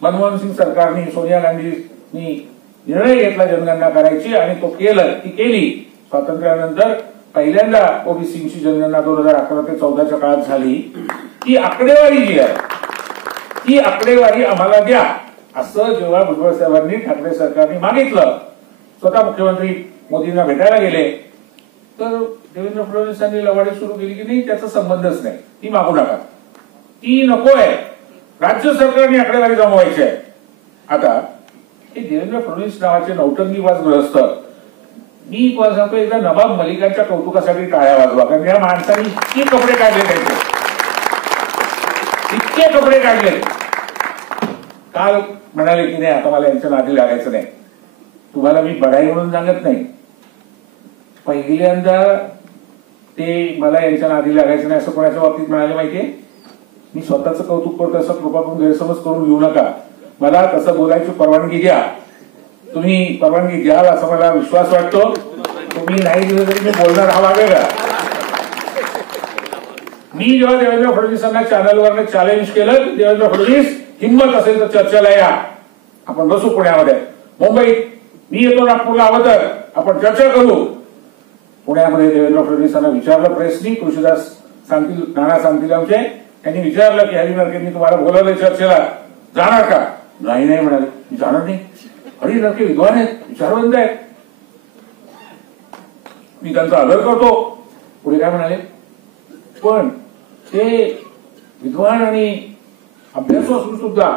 मनमोहन सिंग सरकारने, सोनिया गांधींनी निर्णय घेतला जनगणना करायची, आणि तो ती केली. स्वातंत्र्यानंतर पहिल्यांदा ओबीसीची जनगणना 2011 ते 14च्या काळात झाली. ती आकडेवारी जी आहे, ती आकडेवारी आम्हाला द्या असं जेव्हा भुजबळ साहेबांनी, ठाकरे सरकारने मागितलं, स्वतः मुख्यमंत्री मोदींना भेटायला गेले, तर देवेंद्र फडणवीसांनी लवाडी सुरू केली की नाही त्याचा संबंधच नाही, ती मागू नका, ती नको आहे, राज्य सरकारने आकडेवारी जमवायची आहे. आता हे देवेंद्र फडणवीस नावाचे नौटंकीबाज गृहस्थ, मी तुम्हाला सांगतो, एकदा नवाब मलिकांच्या कौतुकासाठी टाळ्या वाजवा. कारण या माणसाने इतके कपडे काढले, त्यांचे इतके कपडे काढले. काल म्हणाले की नाही आता मला यांच्या नादी लागायचं नाही. तुम्हाला मी बडाई म्हणून सांगत नाही, पहिल्यांदा ते मला यांच्या नादी लागायचं नाही असं कोणाच्या बाबतीत म्हणाले माहितीये. मी स्वतःचं कौतुक करतो असं कृपा करून गैरसमज करून घेऊ नका. मला तसं बोलायची परवानगी द्या, तुम्ही परवानगी द्याल असा मला विश्वास वाटतो. तुम्ही नाही दिलं तरी मी बोलणार हा वागेल. मी जेव्हा देवेंद्र फडणवीसांना चॅनलवर चॅलेंज केलं, देवेंद्र फडणवीस हिंमत असेल तर चर्चेला या, आपण बसू पुण्यामध्ये, मुंबईत मी येतो नागपूरला हवं तर आपण चर्चा करू. पुण्यामध्ये देवेंद्र फडणवीसांना विचारलं प्रेसनी, कृषीदास सांगतील, नाना सांगतील आमचे, त्यांनी विचारलं की हरी नरकेंनी तुम्हाला बोलवलं चर्चेला, जाणार का? नाही नाही म्हणाले, मी जाणार नाही. हरी नरके विद्वान आहेत, विचारवंत आहेत, मी त्यांचा आदर करतो. पुढे काय म्हणाले, पण ते विद्वान आणि अभ्यासू असून सुद्धा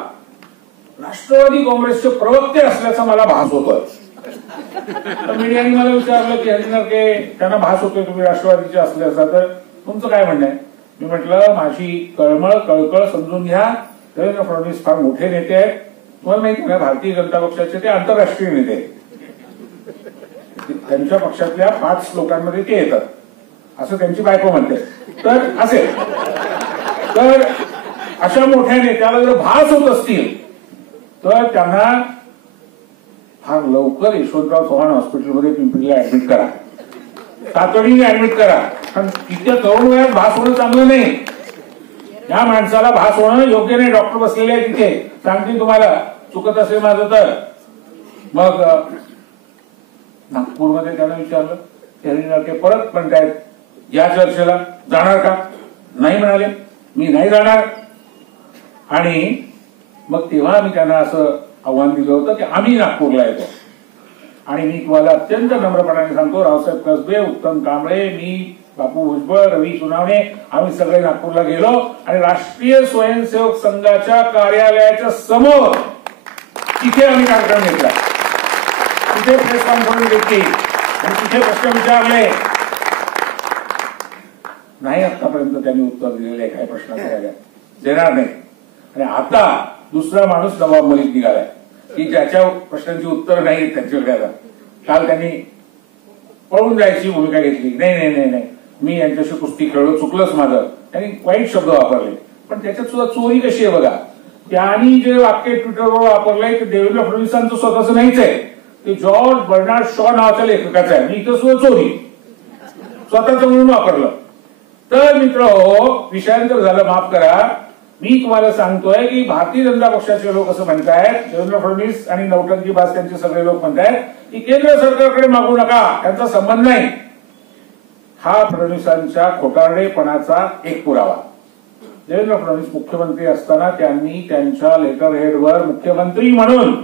राष्ट्रवादी काँग्रेसचे प्रवक्ते असल्याचा मला भास होतोय. मीडियाने मला विचारलं की हरी नरके त्यांना भास होतोय तुम्ही राष्ट्रवादीचे असल्याचा, तर तुमचं काय म्हणणं आहे? मी म्हटलं माझी कळकळ समजून घ्या. देवेंद्र फडणवीस फार मोठे नेते आहेत, तुम्हाला माहिती आहे ना, भारतीय जनता पक्षाचे ते आंतरराष्ट्रीय नेते आहेत. त्यांच्या पक्षातल्या 5 लोकांमध्ये ते येतात असं त्यांची बायको म्हणते. तर असेल तर अशा मोठ्या नेत्याला जर भास होत असतील तर त्यांना फार लवकर यशवंतराव चव्हाण हॉस्पिटलमध्ये पिंपरीला ऍडमिट करा, तातडीने ऍडमिट करा. कारण इतक्या तरुण वयात भास होणं चांगलं नाही. या माणसाला भास होणं योग्य नाही. डॉक्टर बसलेले आहे तिथे, सांगतील तुम्हाला, चुकत असेल माझं तर. मग नागपूरमध्ये त्यांना विचारलं, हरी नरके परत म्हणतायत या चर्चेला, जाणार का? नाही म्हणाले, मी नाही जाणार. आणि मग तेव्हा मी त्यांना असं आव्हान दिलं होतं की आम्ही नागपूरला येतो. आणि मी तुम्हाला अत्यंत नम्रपणाने सांगतो, रावसाहेब कसबे, उत्तम कांबळे, मी, बापू भुजबळ, रवी सुनावणे, आम्ही सगळे नागपूरला गेलो आणि राष्ट्रीय स्वयंसेवक संघाच्या कार्यालयाच्या समोर तिथे आम्ही कार्यक्रम घेतला, तिथे प्रेस कॉन्फरन्स घेतली आणि तिथे प्रश्न विचारले. नाही आतापर्यंत त्यांनी उत्तर दिलेलं आहे, काय प्रश्नाचं देणार नाही. आणि आता दुसरा माणूस नवाब मलिक निघालाय की ज्याच्या प्रश्नांची उत्तर नाही त्यांच्याकडे. काल त्यांनी पळून जायची भूमिका घेतली, नाही नाही नाही नाही मी यांच्याशी कुस्ती खेळलो, चुकलंच माझं. त्यांनी वाईट शब्द वापरले, पण त्याच्यात सुद्धा चोरी कशी आहे बघा. त्यांनी जे वाक्य ट्विटरवर वापरलंय ते देवेंद्र फडणवीसांचं स्वतःच नाहीच आहे, ते जॉर्ज बर्नार्ड शॉ नावाच्या लेखकाचं आहे. मी इथं सुद्धा चोरी स्वतःच म्हणून वापरलं. तर मित्र हो, विषयांतर झालं, माफ करा. मी तुम्हाला सांगतोय की भारतीय जनता पक्षाचे लोक असं म्हणतायत, देवेंद्र फडणवीस आणि नौटंकी बाज त्यांचे सगळे लोक म्हणतायत की केंद्र सरकारकडे मागू नका, त्यांचा संबंध नाही. हा फडणवीसांच्या खोटारडेपणाचा एक पुरावा. देवेंद्र फडणवीस मुख्यमंत्री असताना त्यांनी त्यांच्या लेटर हेडवर मुख्यमंत्री म्हणून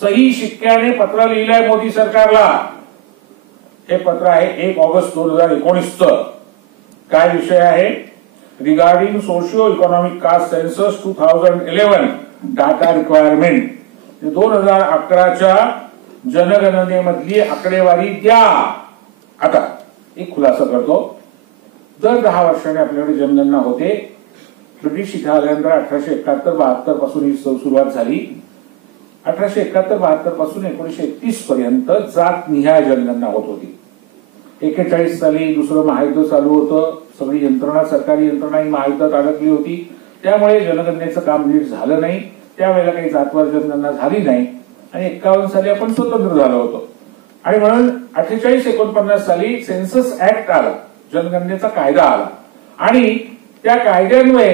सही शिक्क्याने पत्र लिहिलंय मोदी सरकारला. हे पत्र आहे 1 ऑगस्ट 2019चं. काय विषय आहे? Regarding socio economic caste census 2011 data requirement. 2011च्या जनगणनेमधली आकडेवारी द्या. आता एक खुलासा करतो, दर 10 वर्षांनी आपल्याकडे जनगणना होते. ब्रिटिश इथे आल्यानंतर 1871-72 पासून ही सुरुवात झाली. 1871-72 पासून 1931 पर्यंत जातनिहाय जनगणना होत होती. 41 साली दुसरं महायुद्ध चालू होतं, सगळी यंत्रणा, सरकारी यंत्रणा ही महायुद्धात अडकली होती, त्यामुळे जनगणनेचं काम नीट झालं नाही. त्यावेळेला काही जातवार जनगणना झाली नाही आणि 51 साली आपण स्वतंत्र झालो होतो. आणि म्हणून 48-49 साली सेन्सस ऍक्ट आला, जनगणनेचा कायदा आला आणि त्या कायद्यान्वये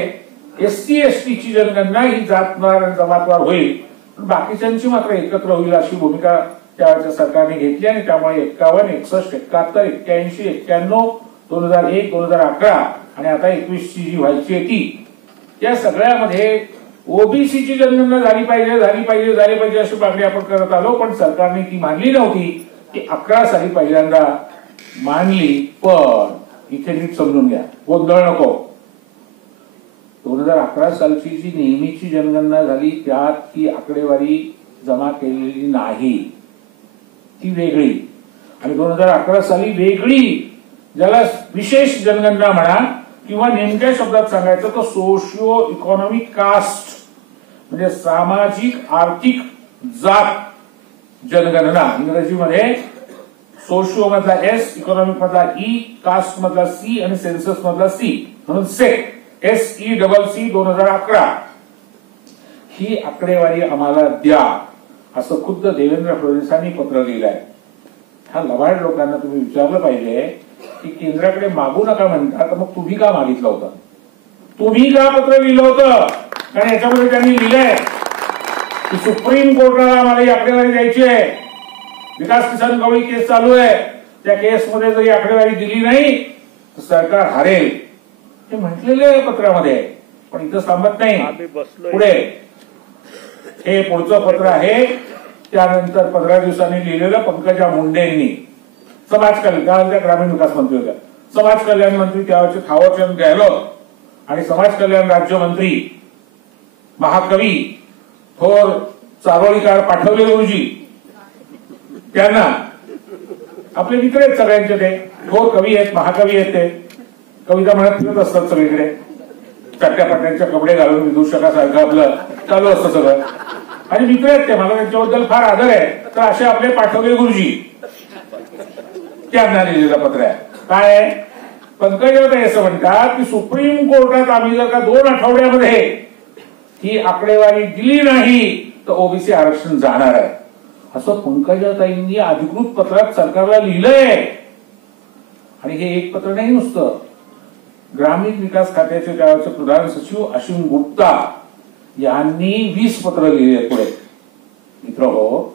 SC ST ची जनगणना ही जातवार आणि जमातवार होईल, पण बाकीच्यांची मात्र एकत्र होईल अशी भूमिका त्यावेळेच्या सरकारने घेतली. आणि त्यामुळे 51, 61, 71, 81, 91, 2001, 2011 आणि आता 21 ची जी व्हायची आहे ती, या सगळ्यामध्ये ओबीसीची जनगणना झाली पाहिजे अशी मागणी आपण करत आलो. पण सरकारने ती मानली नव्हती. ती 11 साली पहिल्यांदा मानली. पण इथे नीट समजून घ्या, गोंधळ नको. 2011 सालची जी नेहमीची जनगणना झाली त्यात ही आकडेवारी जमा केलेली नाही, ती वेगळी. आणि 2011 साली वेगळी, ज्याला विशेष जनगणना म्हणा किंवा नेमक्या शब्दात सांगायचं तर सोशिओ इकॉनॉमिक कास्ट म्हणजे सामाजिक आर्थिक जात जनगणना, इंग्रजीमध्ये सोशिओ मधला एस, इकॉनॉमिक मधला ई, कास्ट मधला सी आणि सेन्सस मधला सी, म्हणून सेक SECC 2011 ही आकडेवारी आम्हाला द्या असं खुद्द देवेंद्र फडणवीसांनी पत्र लिहिलंय. ह्या लबाड लोकांना तुम्ही विचारलं पाहिजे की केंद्राकडे मागू नका म्हणता, तर मग तुम्ही का मागितलं होतं? तुम्ही का पत्र लिहिलं होतं? कारण याच्यामध्ये त्यांनी लिहिलंय की सुप्रीम कोर्टाला आम्हाला ही आकडेवारी द्यायची आहे. विकास किसान गवळी केस चालू आहे, त्या केसमध्ये जर ही आकडेवारी दिली नाही तर सरकार हारेल, हे म्हटलेले आहे पत्रामध्ये. पण इथं थांबत नाही, पुढे हे पुढचं पत्र आहे. त्यानंतर 15 दिवसांनी लिहिलेलं पंकजा मुंडेंनी, समाज कल्याण, त्या ग्रामीण विकास मंत्री होत्या, समाज कल्याण मंत्री त्यावेळेचे थावरचंद गहलोत आणि समाज कल्याण राज्यमंत्री महाकवी थोर चारोळीकार पाठवले गुरुजी, त्यांना आपले मित्र आहेत सगळ्यांचे, ते थोर कवी आहेत, महाकवी आहेत, ते कविता म्हणत फिरत असतात सगळीकडे, चट्ट्यापट्ट्यांच्या कपडे घालून विदूषकासारखं आपलं चालू असतं सगळं, आणि मित्र आहेत ते, मला त्यांच्याबद्दल फार आदर आहे. तर असे आपले पाठवले गुरुजी, त्यांना लिहिलेलं पत्र आहे. काय पंकजाताई असं म्हणतात की सुप्रीम कोर्टात आम्ही जर का 2 आठवड्यामध्ये ही आकडेवारी दिली नाही तर ओबीसी आरक्षण जाणार आहे, असं पंकजाताईंनी अधिकृत पत्रात सरकारला लिहिलंय. आणि हे एक पत्र नाही, नुसतं ग्रामीण विकास खात्याचे त्यावेळेचे प्रधान सचिव असीम गुप्ता यांनी 20 पत्र लिहिले. पुढे मित्र हो,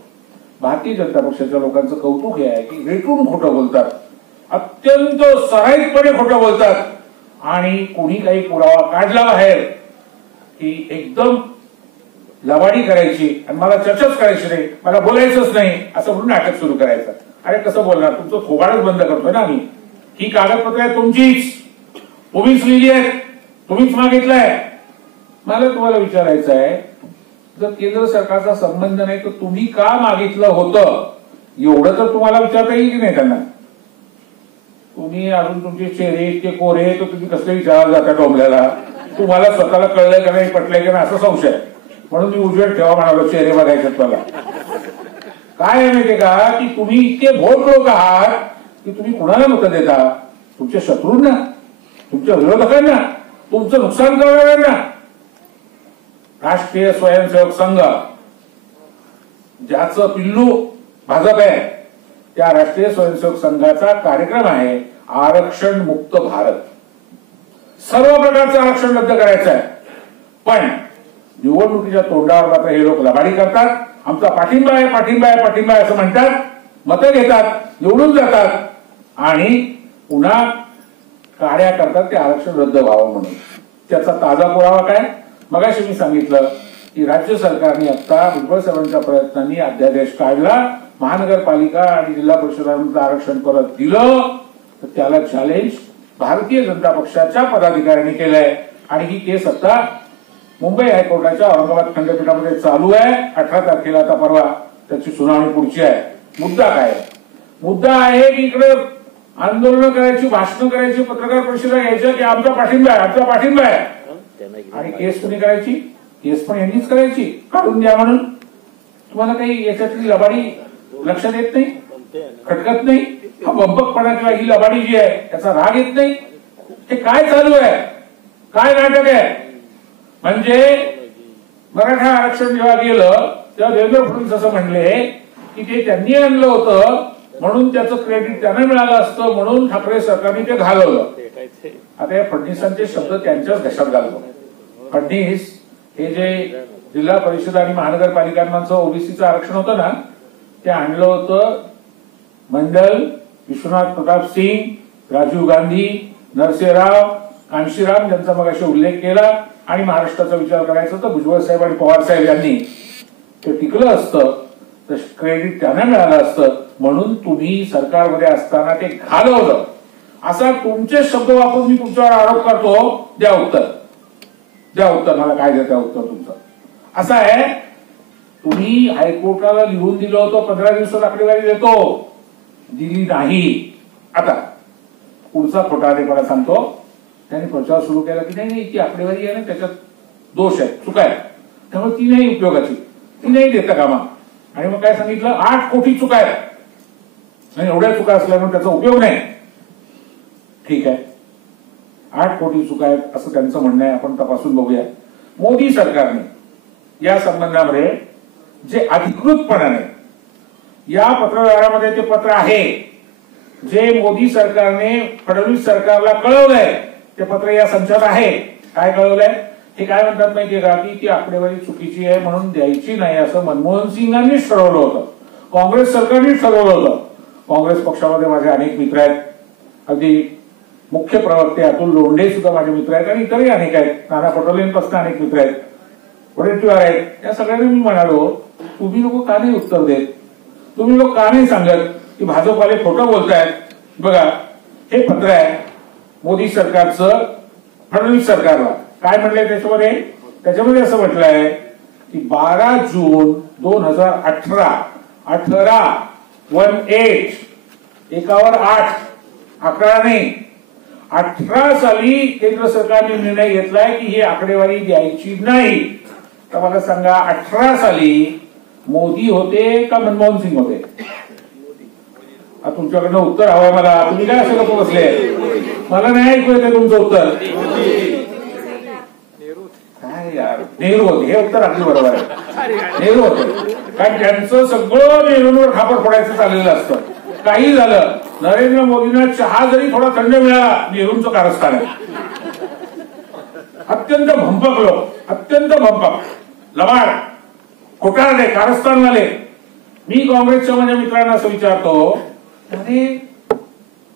भारतीय जनता पक्षाच्या लोकांचं कौतुक हे आहे की रेटून खोटं बोलतात, अत्यंत सराईतपणे खोटं बोलतात, आणि कोणी काही पुरावा काढला बाहेर की एकदम लवाडी करायची आणि मला चर्चाच करायची नाही, मला बोलायचंच नाही असं म्हणून नाटक सुरू करायचं. अरे कसं बोलणार, तुमचं थोबाडच बंद करतोय ना आम्ही. ही कागदपत्र आहे तुमचीच, तुम्हीच लिहिली आहेत, तुम्हीच मागितलंय. मला तुम्हाला विचारायचं आहे, जर केंद्र सरकारचा संबंध नाही तर तुम्ही का मागितलं होतं, एवढं तर तुम्हाला विचारता येईल की नाही त्यांना? तुम्ही अजून तुमचे चेहरे इतके कोरे, तर तुम्ही कसले विचारायला जाता डोंबल्याला? तुम्हाला स्वतःला कळलंय का नाही, पटलंय का नाही असं संशय, म्हणून मी उजेड ठेवा म्हणालो, चेहरे बघायचे मला. काय आहे माहितीये का की तुम्ही इतके भोट लोक आहात की तुम्ही कुणाला मतं देता? तुमच्या शत्रूंना, तुमच्या विरोधकांना, तुमचं नुकसान करणाऱ्यांना. राष्ट्रीय स्वयंसेवक संघ, ज्याचं पिल्लू भाजप आहे, त्या राष्ट्रीय स्वयंसेवक संघाचा कार्यक्रम आहे आरक्षण मुक्त भारत. सर्व प्रकारचं आरक्षण रद्द करायचं आहे. पण निवडणुकीच्या तोंडावर मात्र हे लोक लबाडी करतात, आमचा पाठिंबा आहे, पाठिंबा आहे, पाठिंबा आहे असं म्हणतात, मतं घेतात, निवडून जातात आणि पुन्हा कार्या करतात ते आरक्षण रद्द व्हावं म्हणून. त्याचा ताजा पुरावा काय? मगाशी मी सांगितलं की राज्य सरकारने आता भुजबळ साहेबांच्या प्रयत्नांनी अध्यादेश काढला, महानगरपालिका आणि जिल्हा परिषदांचं आरक्षण परत दिलं, तर त्याला चॅलेंज भारतीय जनता पक्षाच्या पदाधिकाऱ्यांनी केलंय. आणि ही केस आता मुंबई हायकोर्टाच्या औरंगाबाद खंडपीठामध्ये चालू आहे. 18 तारखेला आता परवा त्याची सुनावणी पुढची आहे. मुद्दा काय? मुद्दा आहे की इकडे आंदोलन करायची, भाषण करायची, पत्रकार परिषदा घ्यायच्या की आमचा पाठिंबा आहे, आमचा पाठिंबा आहे, आणि केस कोणी करायची? केस पण यांनीच करायची, काढून द्या म्हणून. तुम्हाला काही याच्यातली लबाडी लक्षात येत नाही, खटकत नाही? हा बंबकपणा किंवा ही लबाडी जी आहे त्याचा राग येत नाही? हे काय चालू आहे, काय नाटक आहे? म्हणजे मराठा आरक्षण जेव्हा गेलं तेव्हा देवेंद्र फडणवीस असं म्हणले की ते त्यांनी आणलं होतं म्हणून त्याचं क्रेडिट त्यांना मिळालं असतं, म्हणून ठाकरे सरकारने ते घालवलं. आता या फडणवीसांचे शब्द त्यांच्याच घशात घालतो. फडणवीस हे जे जिल्हा परिषद आणि महानगरपालिकांचं ओबीसीचं आरक्षण होतं ना, ते आणलं होतं मंडल, विश्वनाथ प्रताप सिंग, राजीव गांधी, नरसिंहराव, कांशीराम ज्यांचा मगाशी उल्लेख केला, आणि महाराष्ट्राचा विचार करायचा तर भुजबळ साहेब आणि पवार साहेब यांनी ते टिकलं असतं तर क्रेडिट त्यांना मिळालं असतं, म्हणून तुम्ही सरकारमध्ये असताना ते घालवलं असा तुमचे शब्द वापरून मी तुमच्यावर आरोप करतो. द्या उत्तर, द्या उत्तर, मला काय देता उत्तर तुमचं? असं आहे, तुम्ही हायकोर्टाला लिहून दिलं होतं 15 दिवसात आकडेवारी देतो, दिली नाही. आता पुढचा खोटा मला सांगतो, त्यांनी प्रचार सुरू केला की नाही ती आकडेवारी आहे ना त्याच्यात दोष आहे, चुका आहे, त्यामुळे ती नाही उपयोगाची, ती नाही देता कामा. आणि मग काय सांगितलं, 8 कोटी चुका आहेत आणि एवढ्या चुका असल्यामुळे त्याचा उपयोग नाही. ठीक आहे, 8 कोटी चुका आहेत असं त्यांचं म्हणणं आहे. आपण तपासून बघूया. मोदी सरकारने या संबंधामध्ये जे अधिकृतपणाने या पत्रव्यवहारामध्ये ते पत्र आहे जे मोदी सरकारने फडणवीस सरकारला कळवलंय, ते पत्र या संचात आहे. काय कळवलंय, हे काय म्हणतात माहितीये का, की ती आकडेवारी चुकीची आहे म्हणून द्यायची नाही असं मनमोहन सिंगांनीच ठरवलं होतं, काँग्रेस सरकारनेच ठरवलं होतं. काँग्रेस पक्षामध्ये माझे अनेक मित्र आहेत, अगदी मुख्य प्रवक्ते अतुल लोंढे सुद्धा माझे मित्र आहेत आणि इतरही अनेक आहेत. नाना पटोलेंपासून अनेक मित्र आहेत, वडेट्टीवार आहेत. या सगळ्यांना मी म्हणालो, तुम्ही लोक का नाही उत्तर देत, तुम्ही लोक का नाही सांगत की भाजपवाले खोटं बोलतायत. बघा, हे पत्र आहे मोदी सरकारचं फडणवीस सरकारला. काय म्हटलंय त्याच्यामध्ये असं म्हटलंय की 12 जून 2018 18 एकावर 8 11 नाही 18 साली केंद्र सरकारने निर्णय घेतलाय की ही आकडेवारी द्यायची नाही. तर मला सांगा, 18 साली मोदी होते का मनमोहन सिंग होते? तुमच्याकडनं उत्तर हवंय मला. तुम्ही काय असं गप्प बसले, मला नाही ऐकू येते तुमचं उत्तर. काय यार, नेहरू होते, हे उत्तर अगदी बरोबर आहे. नेहरू होते, कारण त्यांचं सगळं नेहरूंवर खापर फोडायचं चाललेलं असतं. काही झालं, नरेंद्र मोदींना चहा जरी थोडा थंड मिळाला, नेहरूंचं कारस्थान आहे. अत्यंत भंपक लोक, अत्यंत भंपक, लबाड, खोटारडे, कारस्थानवाले. मी काँग्रेसच्या माझ्या मित्रांना असं विचारतो, अरे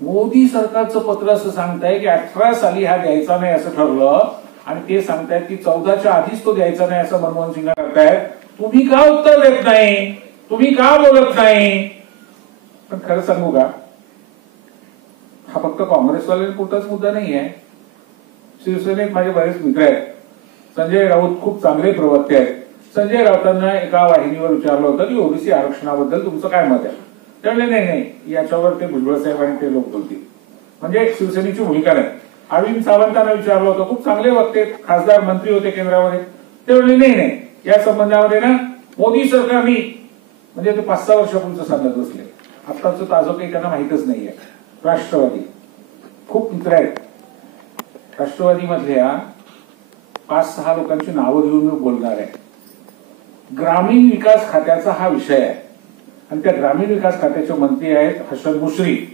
मोदी सरकारचं पत्र असं सांगताय की 18 साली हा द्यायचा नाही असं ठरलं आणि ते सांगतायत की 14च्या आधीच तो द्यायचा नाही असं मनमोहन सिंग करतायत. तुम्ही का उत्तर देत नाही, तुम्ही का बोलत नाही? पण खरं सांगू का, हा फक्त काँग्रेसवाल्यांपुरताच मुद्दा नाही आहे. शिवसेनेत माझे बरेच मित्र आहेत. संजय राऊत खूप चांगले प्रवक्ते आहेत. संजय राऊतांना एका वाहिनीवर विचारलं होतं की ओबीसी आरक्षणाबद्दल तुमचं काय मत आहे. त्यामुळे नाही, याच्यावर ते भुजबळ साहेब आणि ते लोक बोलतील, म्हणजे शिवसेनेची भूमिका नाही. अरविंद सावंतांना विचारलं होतं, खूप चांगले वक्ते, खासदार मंत्री होते केंद्रामध्ये. ते म्हणले नाही, या संबंधामध्ये ना मोदी सरकारने, म्हणजे ते 5-6 वर्षापूर्वीचं सांगत बसले. आत्ताचं ताजं काही त्यांना माहितच नाहीये. राष्ट्रवादी खूप मित्र आहेत. राष्ट्रवादी मधल्या 5-6 लोकांची नावं घेऊन मी बोलणार आहे. ग्रामीण विकास खात्याचा हा विषय आहे आणि त्या ग्रामीण विकास खात्याचे मंत्री आहेत हसन मुश्रीफ,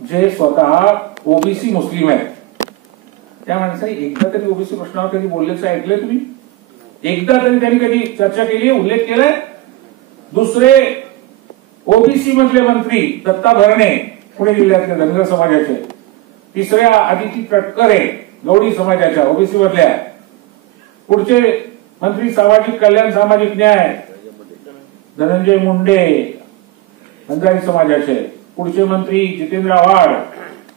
जे स्वतः ओबीसी मुस्लिम आहेत. त्या माणसाने एकदा तरी ओबीसी प्रश्नावर कधी बोलल्याचं ऐकलंय तुम्ही? एकदा तरी त्यांनी कधी चर्चा केली, उल्लेख केलाय? दुसरे ओबीसी मधले मंत्री दत्ता भरणे, पुणे जिल्ह्यातले धनगर समाजाचे. तिसऱ्या आदिती तटकरे, गवळी समाजाच्या ओबीसी मधल्या. पुढचे मंत्री सामाजिक कल्याण सामाजिक न्याय धनंजय मुंडे, बंजारी समाजाचे. पुढचे मंत्री जितेंद्र आव्हाड,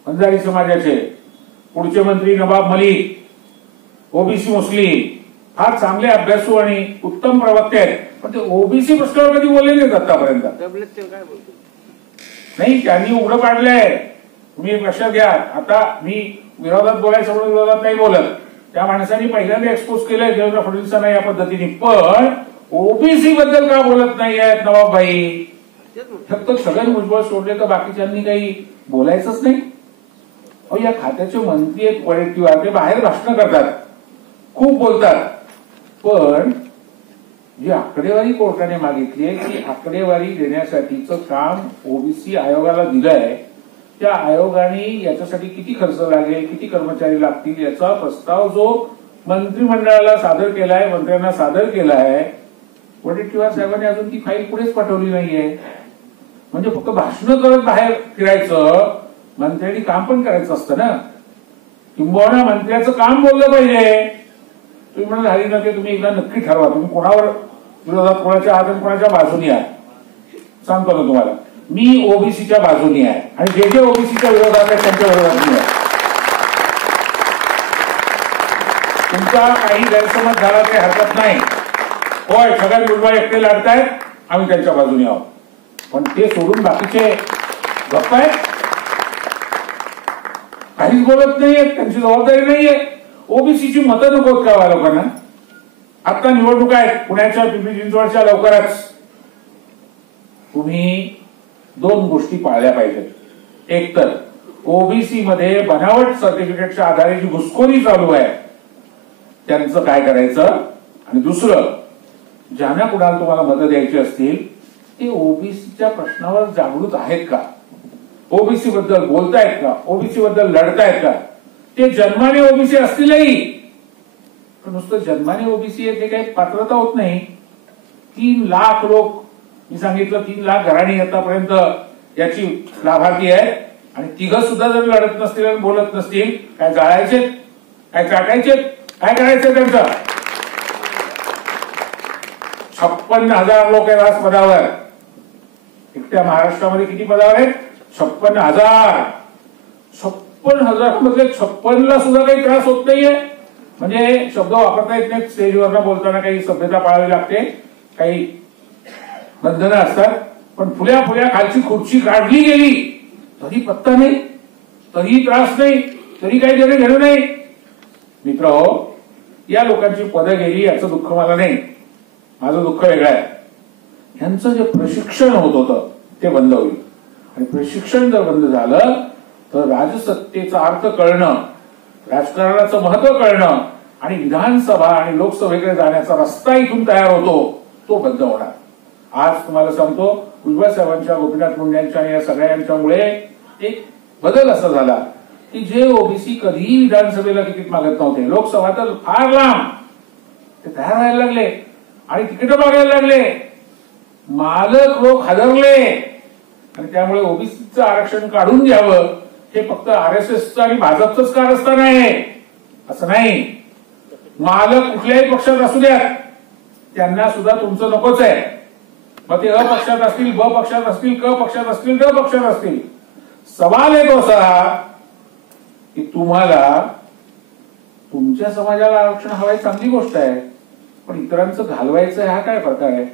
बंजारी समाजाचे. पुढचे मंत्री नवाब मलिक, ओबीसी मुस्लिम. फार चांगले अभ्यासू आणि उत्तम प्रवक्ते आहेत, पण ते ओबीसी प्रश्नावर कधी बोलले नाहीत आतापर्यंत. नाही, त्यांनी उघडं पाडलंय, तुम्ही लक्षात घ्या. आता मी विरोधात बोलायचं म्हणून विरोधात नाही बोलत. त्या माणसांनी पहिल्यांदा एक्सपोज केलंय देवेंद्र फडणवीसांना या पद्धतीने. पण ओबीसी बद्दल का बोलत नाही आहेत नवाब भाई? फक्त छगन भुजबळ सोडले तर बाकीच्यांनी काही बोलायचंच नाही. या खात्याचे मंत्री आहेत वडेट्टीवार, ते बाहेर भाषण करतात, खूप बोलतात. पण जी आकडेवारी कोर्टाने मागितली आहे ती आकडेवारी देण्यासाठीचं काम ओबीसी आयोगाला दिलंय. त्या आयोगाने याच्यासाठी किती खर्च लागेल, किती कर्मचारी लागतील याचा प्रस्ताव जो मंत्रिमंडळाला सादर केलाय, मंत्र्यांना सादर केलाय, वडेट्टीवार साहेबांनी अजून ती फाईल पुढेच पाठवली नाहीये. म्हणजे फक्त भाषण करत बाहेर फिरायचं, मंत्र्यांनी काम पण करायचं असतं ना. किंबहुना मंत्र्याचं काम बोललं पाहिजे. तुम्ही म्हणाल हरिनाथे, तुम्ही एकदा नक्की ठरवा तुम्ही कोणावर विरोधात, कोणाच्या आहात आणि कोणाच्या बाजूनी आहे. सांगतो ना तुम्हाला, मी ओबीसीच्या बाजूनी आहे आणि जे ओबीसीच्या विरोधात आहेत त्यांच्या विरोधात मी आहे. तुमचा काही गैरसमज झाला काही हरकत नाही. होय, छगन भुजबळ एकटे लढतायत, आम्ही त्यांच्या बाजूने आहोत. पण ते सोडून बाकीचे गप्प आहेत, काहीच बोलत नाहीये, त्यांची जबाबदारी नाहीये. ओबीसीची मतं नको का लोकांना? आता निवडणुका आहेत पुण्याच्या, पिंपरी चिंचवडच्या लवकरच. तुम्ही दोन गोष्टी पाळल्या पाहिजेत. एक तर ओबीसी मध्ये बनावट सर्टिफिकेटच्या आधारे जी घुसखोरी चालू आहे त्यांचं काय करायचं, आणि दुसरं ज्यांना कुणाला तुम्हाला मतं द्यायची असतील ते ओबीसीच्या प्रश्नावर जागृत आहेत का, ओबीसी बद्दल बोलतायत का, ओबीसी बद्दल लढतायत का. ते जन्माने ओबीसी असतीलही, पण नुसतं जन्माने ओबीसी हे काही पात्रता होत नाही. 3 लाख लोक, मी सांगितलं 3 लाख घराणी आतापर्यंत याची लाभार्थी आहे, आणि तिघं सुद्धा जर लढत नसतील आणि बोलत नसतील, काय जाळायचे, काय चाटायचे, काय करायचं त्यांचं. 56,000 लोक आहेत आज पदावर. एकट्या महाराष्ट्रामध्ये किती पदावर आहेत? 56,000. 56,000 मधले 56ला सुद्धा काही त्रास होत नाहीये. म्हणजे शब्द वापरता येत नाहीत, स्टेजवर बोलताना काही सभ्यता पाळावी लागते, काही बंधनं असतात. पण फुल्या खालची खुर्ची काढली गेली तरी पत्ता नाही, तरी त्रास नाही, तरी काही देणं घेणं नाही. मित्र हो, या लोकांची पदं गेली याचं दुःख मला नाही, माझं दुःख वेगळं आहे. यांचं जे प्रशिक्षण होत होतं ते बंद होईल, आणि प्रशिक्षण जर बंद झालं तर राजसत्तेचा अर्थ कळणं, राजकारणाचं महत्व कळणं आणि विधानसभा आणि लोकसभेकडे जाण्याचा रस्ता इथून तयार होतो तो बंद होणार. आज तुम्हाला सांगतो, भुजबळ साहेबांच्या, गोपीनाथ मुंडेंच्या आणि या सगळ्यांच्यामुळे एक बदल असा झाला की जे ओबीसी कधीही विधानसभेला तिकीट मागत नव्हते, लोकसभा तर फार लांब, ते तयार व्हायला लागले आणि तिकीट मागायला लागले. मालक लोक हादरले, आणि त्यामुळे ओबीसीचं आरक्षण काढून घ्यावं हे फक्त आरएसएसचं आणि भाजपचंच कारस्थान आहे असं नाही. मालक कुठल्याही पक्षात असू द्यात, त्यांना सुद्धा तुमचं नकोच आहे. मग ते अ पक्षात असतील, ब पक्षात असतील, क पक्षात असतील, ड पक्षात असतील. सवाल येतो असा की तुम्हाला तुमच्या समाजाला आरक्षण हवंय, चांगली गोष्ट आहे, पण इतरांचं घालवायचं हा काय प्रकार आहे?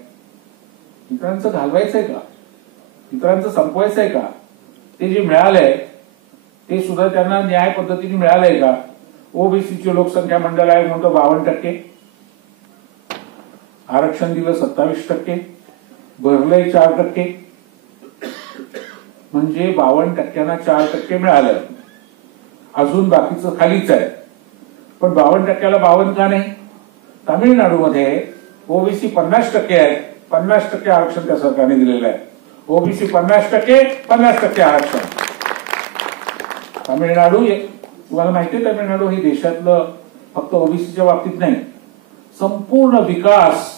इतरांचं घालवायचंय का, इतरांचं संपवायचंय का? ते जे मिळालंय ते सुद्धा त्यांना न्याय पद्धतीने मिळालंय का? ओबीसीची लोकसंख्या मंडळ आहे म्हणतो 52%, आरक्षण दिलं 27%, भरलंय 4%, म्हणजे 52%ना 4% मिळालं. अजून बाकीचं खालीच आहे. पण 52%ला 52 का नाही? तामिळनाडूमध्ये ओबीसी 50% आहे, 50% आरक्षण त्या सरकारने दिलेलं आहे. ओबीसी 50%, 50% आरक्षण. तामिळनाडू, तुम्हाला माहिती आहे तामिळनाडू हे देशातलं फक्त ओबीसीच्या बाबतीत नाही, संपूर्ण विकास,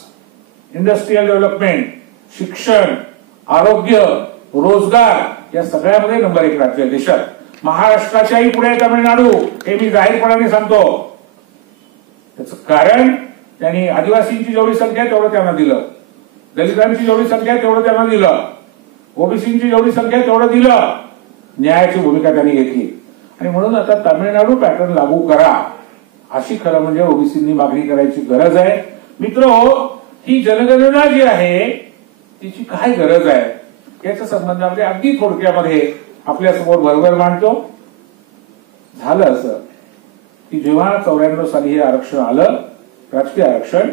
इंडस्ट्रियल डेव्हलपमेंट, शिक्षण, आरोग्य, रोजगार या सगळ्यामध्ये नंबर 1 राज्य आहे देशात. महाराष्ट्राच्याही पुढे तामिळनाडू, हे मी जाहीरपणाने सांगतो. त्याचं कारण त्यांनी आदिवासींची जेवढी संख्या तेवढं त्यांना दिलं, दलितांची जेवढी संख्या तेवढं त्यांना दिलं, ओबीसींची जेवढी संख्या तेवढं दिलं. न्यायाची भूमिका त्यांनी घेतली, आणि म्हणून आता तामिळनाडू पॅटर्न लागू करा अशी खरं म्हणजे ओबीसींनी मागणी करायची गरज आहे. मित्र हो, ही जनगणना जी आहे तिची काय गरज आहे याच्या संबंधामध्ये अगदी थोडक्यामध्ये आपल्या समोर बरोबर मांडतो. झालं असं की जेव्हा 94 साली हे आरक्षण आलं, राजकीय आरक्षण,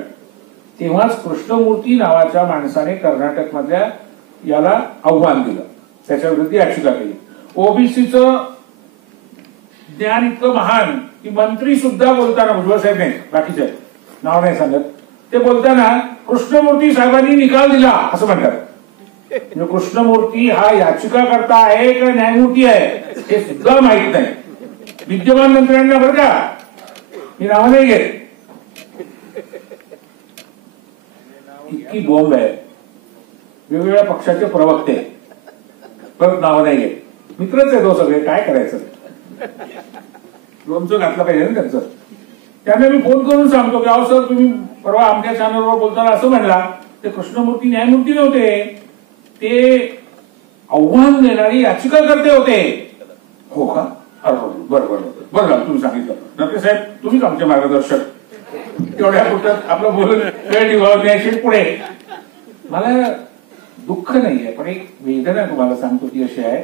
तेव्हाच कृष्णमूर्ती नावाच्या माणसाने कर्नाटक मधल्या याला आव्हान दिलं, त्याच्या विरुद्ध याचिका केली. ओबीसीचं ज्ञान इतकं महान की मंत्री सुद्धा बोलताना, भुजबळ साहेब नाही, बाकीचे नाव नाही सांगत, ते बोलताना कृष्णमूर्ती साहेबांनी निकाल दिला असं म्हणतात. म्हणजे कृष्णमूर्ती हा याचिकाकर्ता आहे का न्यायमूर्ती आहे हे सुद्धा माहित नाही. विद्यमान मंत्र्यांना बरं का, मी नाव नाही घेत, इतकी बॉम्ब आहे. वेगवेगळ्या पक्षाचे प्रवक्ते, परत नाव नाही घेत, मित्रच आहे तो सगळे, काय करायचं, लोणचं घातलं पाहिजे ना त्यांचं. त्यांना मी फोन करून सांगतो की अहो सर, तुम्ही परवा आमच्या चॅनलवर बोलताना असं म्हणला ते कृष्णमूर्ती न्यायमूर्ती नव्हते, ते आव्हान देणारी याचिकाकर्ते होते. हो का? बरं बरं बरं झालं तुम्ही सांगितलं. नक्की साहेब, तुम्हीच आमचे मार्गदर्शक. तेवढ्या कुठं आपलं बोलून वेळ निभावण्याची पुढे. मला दुःख नाहीये, पण एक वेदना तुम्हाला सांगतो ती अशी आहे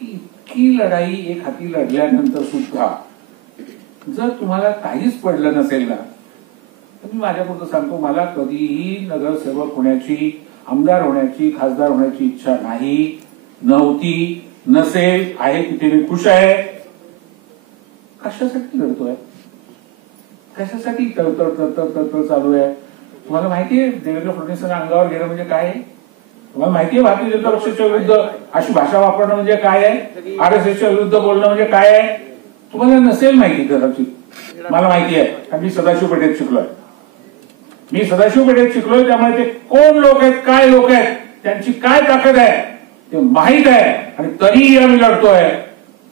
की इतकी लढाई एक हाती लढल्यानंतर सुद्धा जर तुम्हाला काहीच पडलं नसेल ना, मी माझ्यापुरतं सांगतो, मला कधीही नगरसेवक होण्याची, आमदार होण्याची, खासदार होण्याची इच्छा नाही, नव्हती, नसेल, आहे तिथे मी खुश आहे. कशासाठी लढतोय, कशासाठी तळतळ चालू आहे? तुम्हाला माहितीये देवेंद्र फडणवीसांना अंगावर घेणं म्हणजे काय आहे? तुम्हाला माहितीये भारतीय जनता पक्षाच्या विरुद्ध अशी भाषा वापरणं म्हणजे काय आहे? आरएसएसच्या विरुद्ध बोलणं म्हणजे काय आहे? तुम्हाला नसेल माहिती कदाचित, मला माहिती आहे, कारण मी सदाशिव पेठेत शिकलोय. त्यामुळे ते कोण लोक आहेत, काय लोक आहेत, त्यांची काय ताकद आहे ते माहित आहे. आणि तरीही आम्ही लढतोय.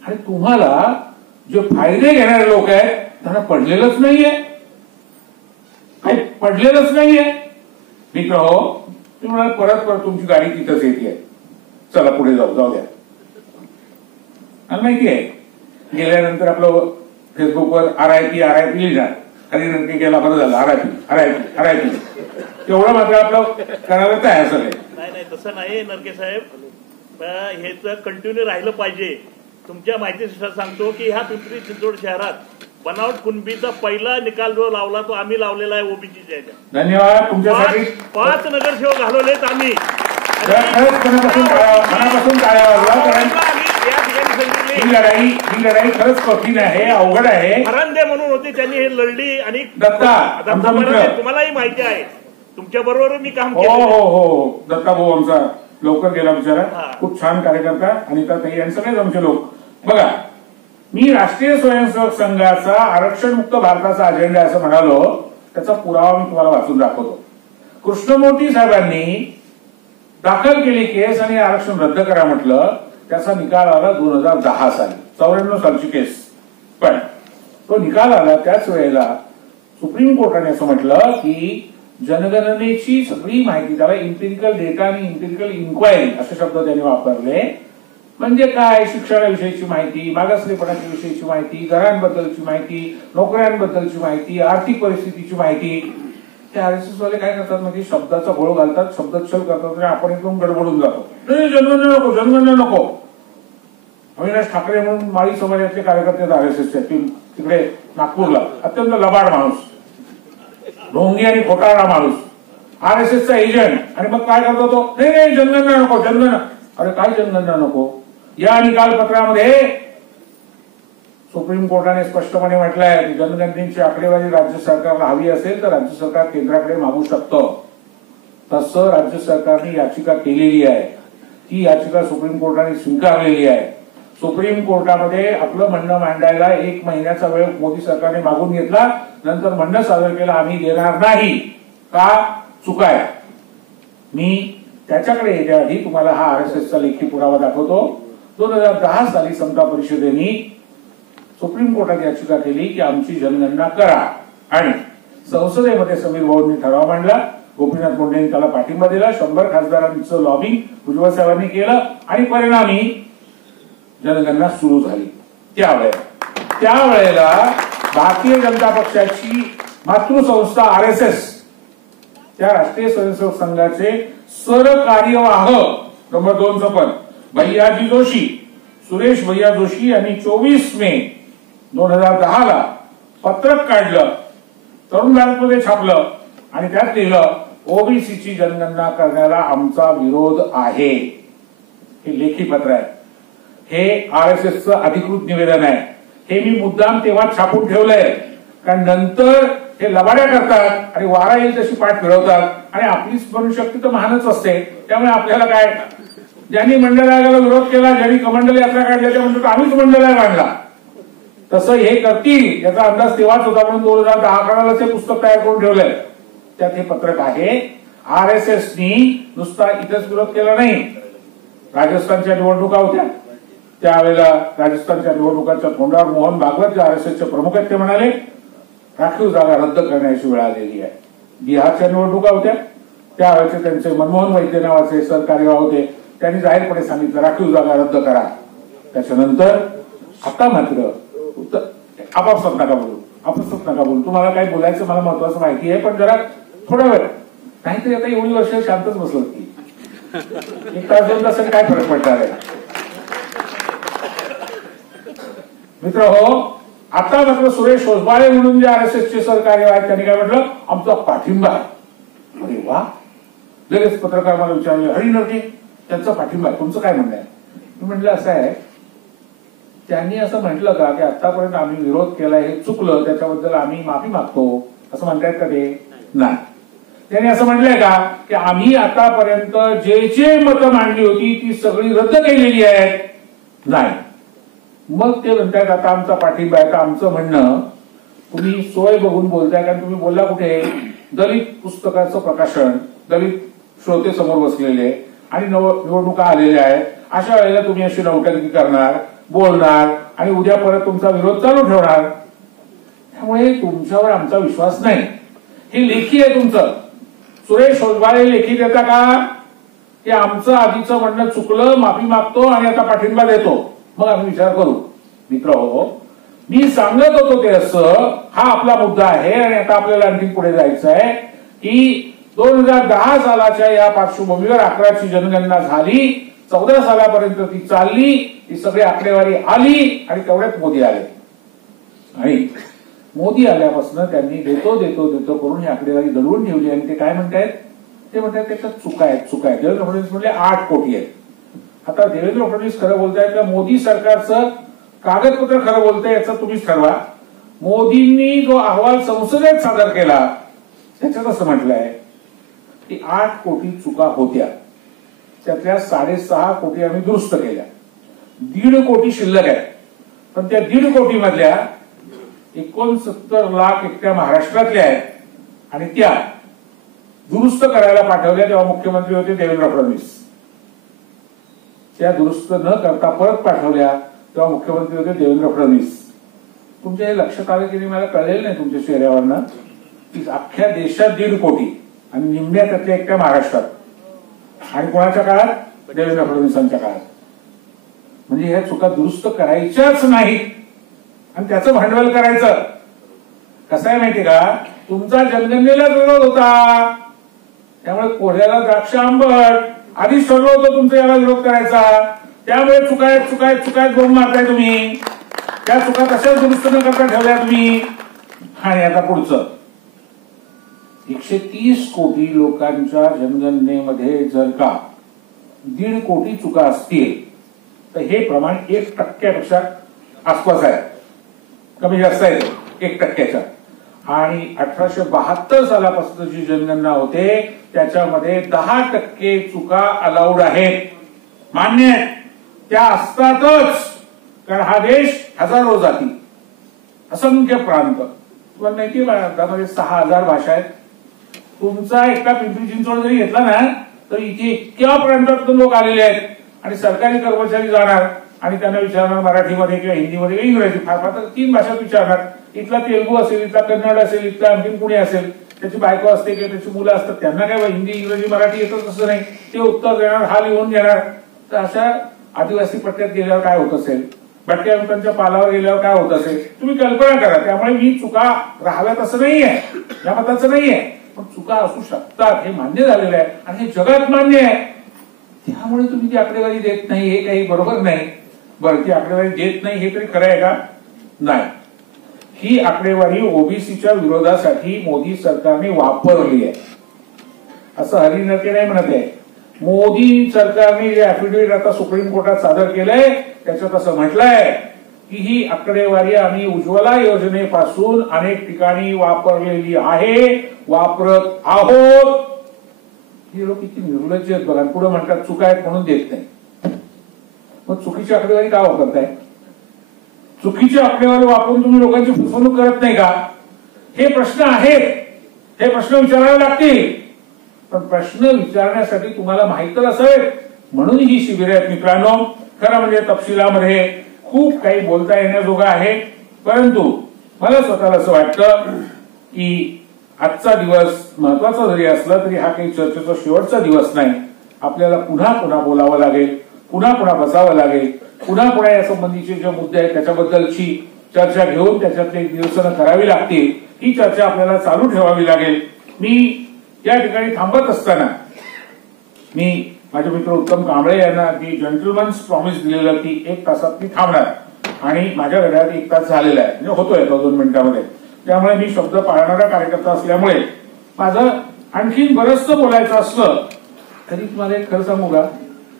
आणि तुम्हाला जे फायदे घेणारे लोक आहेत त्यांना पडलेलंच नाहीये, काही पडलेलंच नाहीये. मित्र हो, तुम्ही म्हणाल परत तुमची गाडी तिथंच येते, चला पुढे जाऊ द्या. मला माहिती आहे गेल्यानंतर आपलं फेसबुकवर RIP लिहिणार, आणि नक्की गेला बरं झालं, RIP तेवढं मात्र आपलं करायला तयार झालंय. नाही तसं नाही नरके साहेब, हे तर कंटिन्यू राहिलं पाहिजे. तुमच्या माहितीनुसार सांगतो की ह्या पिंपरी चिंचवड शहरात बनावट कुणबीचा पहिला निकाल जो लावला तो आम्ही लावलेला आहे ओबीसीच्या. धन्यवाद तुमच्यासाठी. 5 नगरसेवक घालवलेत आम्ही. मनापासून टाळ्या वाजवा. ही लढाई खरंच कठीण आहे, अवघड आहे. फरांदे म्हणून होती, त्यांनी हे लढली. आणि दत्ता तुम्हालाही माहिती आहे, तुमच्या बरोबर मी काम केलं. हो दत्ता भाऊ आमचा लवकर गेला बिचारा, खूप छान कार्यकर्ता. अनिता ताई आणि सगळेच आमचे लोक. बघा, मी राष्ट्रीय स्वयंसेवक संघाचा आरक्षणमुक्त भारताचा अजेंडा असं म्हणालो, त्याचा पुरावा मी तुम्हाला वाचून दाखवतो. कृष्णमूर्ती साहेबांनी दाखल केली केस आणि आरक्षण रद्द करा म्हटलं. त्याचा निकाल आला 2010 साली, 94 सालची केस. पण तो निकाल आला त्याच वेळेला सुप्रीम कोर्टाने असं म्हटलं की जनगणनेची सगळी माहिती, त्याला इम्पिरिकल डेटा आणि इम्पिरिकल इन्क्वायरी असे शब्द त्यांनी वापरले. म्हणजे काय? शिक्षणाविषयीची माहिती, मागासलेपणाच्या विषयीची माहिती, घरांबद्दलची माहिती, नोकऱ्यांबद्दलची माहिती, आर्थिक परिस्थितीची माहिती. ते RSS वाले काय करतात म्हणजे शब्दाचा घोळ घालतात, शब्दच्छल करतात आणि आपण एकदम गडबडून जातो. नाही, जनगणना नको. अविनाश ठाकरे म्हणून माळी समाजातले कार्यकर्ते RSSचे तिकडे नागपूरला, अत्यंत लबाड माणूस, ढोंगी आणि खोटारडा माणूस, RSSचा एजंट. आणि मग काय करतो तो? नाही जनगणना नको, जनगणना. अरे काय जनगणना नको? या निकालपत्रामध्ये सुप्रीम कोर्टाने स्पष्टपणे म्हटलंय की जनगणनेची आकडेवारी राज्य सरकारला हवी असेल तर राज्य सरकार केंद्राकडे मागू शकतं. तसं राज्य सरकारने याचिका केलेली आहे. ती याचिका सुप्रीम कोर्टाने स्वीकारलेली आहे. सुप्रीम कोर्टामध्ये आपलं म्हणणं मांडायला 1 महिन्याचा वेळ मोदी सरकारने मागून घेतला. नंतर म्हणणं सादर केलं आम्ही देणार नाही. का? चुकाय. मी त्याच्याकडे येण्याआधी तुम्हाला हा RSSचा लेखी पुरावा दाखवतो. 2010 साली समता परिषदेने सुप्रीम कोर्टात याचिका केली की आमची जनगणना करा. आणि संसदेमध्ये समीर भाऊंनी ठराव मांडला. गोपीनाथ मुंडेंनी त्याला पाठिंबा दिला. 100 खासदारांचं लॉबिंग भुजबळ साहेबांनी केलं आणि परिणामी जनगणना सुरू झाली. त्यावेळेला भारतीय जनता पक्षाची मातृसंस्था RSS, त्या राष्ट्रीय स्वयंसेवक संघाचे सरकार्यवाह नंबर 2 चं पद भैयाजी जोशी, सुरेश भैया जोशी यांनी 24 मे 2010 ला पत्रक काढलं, तरुण भारतमध्ये छापलं आणि त्यात लिहिलं ओबीसीची जनगणना करण्याला आमचा विरोध आहे. हे लेखी पत्र आहे. हे RSSचं अधिकृत निवेदन आहे. हे मी मुद्दाम तेव्हा छापून ठेवलंय, कारण नंतर हे लबाड्या करतात आणि वारा येईल तशी पाठ फिरवतात आणि आपली स्मरणशक्ती तर महानच असते. त्यामुळे आपल्याला काय, ज्यांनी मंडल आयोगाला विरोध केला, ज्यांनी कमंडल यात्रा काढल्या, त्या म्हणतात आम्हीच मंडल आयोग आणला, तसं हे करतील याचा अंदाज तेव्हाच होता. म्हणून 2010 ते पुस्तक तयार करून ठेवलंय. त्यात हे पत्रक आहे. RSSनी नुसता इथंच विरोध केला नाही. राजस्थानच्या निवडणुका होत्या, त्यावेळेला राजस्थानच्या निवडणुकांच्या तोंडावर मोहन भागवत जे RSSचे प्रमुख आहेत ते म्हणाले राखीव जागा रद्द करण्याची वेळ आलेली आहे. बिहारच्या निवडणुका होत्या, त्यावेळेचे त्यांचे मनमोहन वैद्य नावाचे सरकार्यवाह होते, त्यांनी जाहीरपणे सांगितलं राखीव जागा रद्द करा. त्याच्यानंतर आता मात्र आपापसात नका बोलू. तुम्हाला काय बोलायचं मला महत्वाचं माहिती आहे, पण जरा थोडा वेळ, नाहीतरी आता एवढी वर्ष शांतच बसलो की 1 तास 2 तासांनी काय फरक पडणार आहे. मित्र हो, आता मात्र सुरेश होसबाळे म्हणून जे RSSचे सहकारी आहेत त्यांनी काय म्हटलं, आमचा पाठिंबा आहे. अरे वा. लगेच पत्रकार मला विचारले, हरी नव्हते त्यांचा पाठिंबा आहे, तुमचं काय म्हणणं आहे? मी म्हटलं असं आहे, त्यांनी असं म्हटलं का की आतापर्यंत आम्ही विरोध केला, हे चुकलं, त्याच्याबद्दल आम्ही माफी मागतो असं म्हणतायत का ते? नाही. त्यांनी असं म्हटलंय का की आम्ही आतापर्यंत जे मतं मांडली होती ती सगळी रद्द केलेली आहेत? नाही. मग ते म्हणतायत आता आमचा पाठिंबा आहे. आमचं म्हणणं, तुम्ही सोय बघून बोलताय, कारण तुम्ही बोलला कुठे, दलित पुस्तकाचं प्रकाशन, दलित श्रोते समोर बसलेले आणि निवडणुका आलेल्या आहेत, अशा वेळेला तुम्ही अशी नौटंकी करणार, बोलणार आणि उद्या परत तुमचा विरोध चालू ठेवणार. त्यामुळे तुमच्यावर आमचा विश्वास नाही. हे लेखी आहे तुमचं. सुरेश होसबाळे लेखी देता का की आमचं आधीचं म्हणणं चुकलं, माफी मागतो आणि आता पाठिंबा देतो, मग आम्ही विचार करू? मित्र, मी सांगत होतो ते असं, हा आपला मुद्दा आहे आणि आता आपल्याला आणखी पुढे जायचं आहे की 2010 सालाच्या या पार्श्वभूमीवर 11ची जनगणना झाली, 14 सालापर्यंत ती चालली, ती सगळी आकडेवारी आली आणि तेवढ्यात मोदी आले. आणि मोदी आल्यापासून त्यांनी देतो देतो देतो करून ही आकडेवारी दडवून ठेवली. आणि ते काय म्हणतायत? ते म्हणतात त्याच्यात चुका आहेत, चुका आहेत. देवेंद्र फडणवीस म्हणले 8 कोटी आहेत. आता देवेंद्र फडणवीस खरं बोलतायत का मोदी सरकारचं कागदपत्र खरं बोलतंय याचं तुम्हीच ठरवा. मोदींनी जो अहवाल संसदेत सादर केला त्याच्यात असं म्हटलंय की 8 कोटी चुका होत्या, त्यातल्या 6.5 कोटी आम्ही दुरुस्त केल्या, 1.5 कोटी शिल्लक आहे. पण त्या 1.5 कोटी मधल्या 69 लाख एकट्या महाराष्ट्रातल्या आहेत आणि त्या दुरुस्त करायला पाठवल्या तेव्हा मुख्यमंत्री होते देवेंद्र फडणवीस. त्या दुरुस्त न करता परत पाठवल्या तेव्हा मुख्यमंत्री होते देवेंद्र फडणवीस. तुमच्या हे लक्षात आलं की मला कळलेलं नाही तुमच्या चेहऱ्यावरनं की अख्ख्या देशात 1.5 कोटी आणि निम्म्या त्यातल्या एकट्या महाराष्ट्रात. आणि कोणाच्या काळात? देवेंद्र फडणवीसांच्या काळात. म्हणजे ह्या चुका दुरुस्त करायच्याच नाहीत आणि त्याचं भांडवल करायचं. कसं आहे माहिती का, तुमचा जनगणनेला विरोध होता, त्यामुळे कोढ्याला द्राक्ष आंबट, आधीच ठरलं होतं तुमचं याला विरोध करायचा, त्यामुळे चुकायत चुकायत चुकायत बोंब मारताय तुम्ही. त्या चुका तशाच दुरुस्त न करता ठेवल्या तुम्ही. आणि आता पुढचं 130 कोटी लोकांच्या जनगणनेमध्ये जर का 1.5 कोटी चुका असतील तर हे प्रमाण 1% आसपास आहे, कमी जास्त आहे 1%. आणि 1872 सालापासून जी जनगणना होते त्याच्यामध्ये 10% चुका अलाउड आहेत, मान्य आहेत. त्या असतातच, कारण हा देश हजारो जाती, असंख्य प्रांत, तुम्हाला माहिती आहे भारतामध्ये 6000 भाषा आहेत. तुमचा एकटा पिंपरी चिंचवड जरी घेतला ना तर इथे इतक्या प्रांतातून लोक आलेले आहेत. आणि सरकारी कर्मचारी जाणार आणि त्यांना विचारणार मराठीमध्ये किंवा हिंदीमध्ये किंवा इंग्रजी, फार फार 3 भाषात विचारणार. इथला तेलुगू असेल, इथला कन्नड असेल, इथला आणखी पुणे असेल, त्याची बायको असते किंवा त्याची मुलं असतात, त्यांना काय हिंदी इंग्रजी मराठी येतच असं नाही, ते उत्तर देणार, हा लिहून घेणार. तर अशा आदिवासी पट्ट्यात गेल्यावर काय होत असेल, भटक्या लोकांच्या पालावर गेल्यावर काय होत असेल, तुम्ही कल्पना करा. त्यामुळे मी चुका राहाव्यात असं नाहीये, या मताचं नाहीये, पण चुका असू शकतात हे मान्य झालेलं आहे आणि हे जगात मान्य आहे. त्यामुळे तुम्ही ती आकडेवारी देत नाही हे काही बरोबर नाही. बरं, ती आकडेवारी देत नाही हे तरी खरं आहे का? नाही. ही आकडेवारी ओबीसीच्या विरोधासाठी मोदी सरकारने वापरली आहे असं हरी नरके नाही म्हणत आहे. मोदी सरकारने जे ऍफिडेव्हिट आता सुप्रीम कोर्टात सादर केलंय त्याच्यात असं म्हटलंय की ही आकडेवारी आम्ही उज्ज्वला योजनेपासून अनेक ठिकाणी वापरलेली आहे, वापरत आहोत. हे लोक किती निर्लज्ज आहेत बघा. पुढे म्हणतात चुका आहेत म्हणून देत नाही. मग चुकीची आकडेवारी का वापरताय? चुकीची आकडेवारी वापरून तुम्ही लोकांची फसवणूक करत नाही का? हे प्रश्न आहेत, हे प्रश्न विचारावे लागतील. पण प्रश्न विचारण्यासाठी तुम्हाला माहित असेल म्हणून ही शिबिरे आहेत मित्रांनो. खरं म्हणजे तपशिलामध्ये खूप काही बोलता येण्याजोगं आहे, परंतु मला स्वतःला असं वाटतं की आजचा दिवस महत्वाचा जरी असला तरी हा काही चर्चेचा शेवटचा दिवस नाही. आपल्याला पुन्हा पुन्हा बोलावं लागेल, पुन्हा पुन्हा बसावं लागेल, पुन्हा पुन्हा या संबंधीचे जे मुद्दे आहेत त्याच्याबद्दलची चर्चा घेऊन त्याच्यातले निरसनं करावी लागतील. ही चर्चा आपल्याला चालू ठेवावी लागेल. मी या ठिकाणी थांबत असताना मी माझे मित्र उत्तम कांबळे यांना दी जंटलमन्स प्रॉमिस दिलेलं की 1 तासात मी थांबणार. आणि माझ्या घड्याळात 1 तास झालेला आहे, म्हणजे होतोय तो 2 मिनिटांमध्ये. त्यामुळे मी शब्द पाळणारा कार्यकर्ता असल्यामुळे माझं आणखीन बरंचसं बोलायचं असलं तरी तुम्हाला एक खरं सांगू का,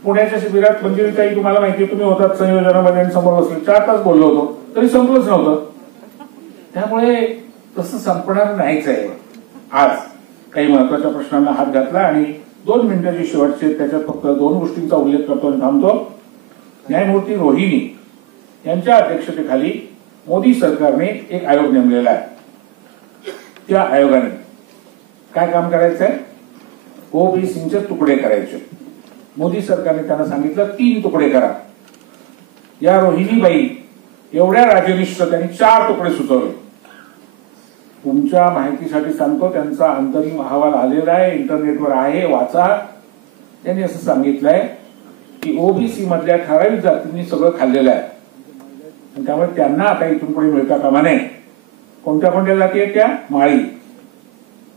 पुण्याच्या शिबिरात मंजिरीताई तुम्हाला माहिती आहे, तुम्ही होतात संयोजनामध्ये आणि समोर बसले, 4 तास बोललो होतो तरी संपलंच नव्हतं. त्यामुळे तसं संपणार नाहीच आहे. आज काही महत्वाच्या प्रश्नांना हात घातला आणि 2 मिनिटाची शेवटचे त्याच्यात फक्त 2 गोष्टींचा उल्लेख करतो आणि थांबतो. न्यायमूर्ती रोहिणी यांच्या अध्यक्षतेखाली मोदी सरकारने एक आयोग नेमलेला आहे. त्या आयोगाने काय काम करायचं आहे? ओबीसीचे तुकडे करायचे. मोदी सरकारने त्यांना सांगितलं 3 तुकडे करा. या रोहिणीबाई एवढ्या राजनिष्ठ त्यांनी 4 तुकडे सुचवले. तुमच्या माहितीसाठी सांगतो, त्यांचा अंतरिम अहवाल आलेला आहे, इंटरनेटवर आहे, वाचा. त्यांनी असं सांगितलंय की ओबीसी मधल्या ठराविक जातींनी सगळं खाल्लेलं आहे, त्यामुळे त्यांना आता इथून पुढे मिळता कामा नये. कोणत्या कोणत्या जाती आहेत त्या? माळी,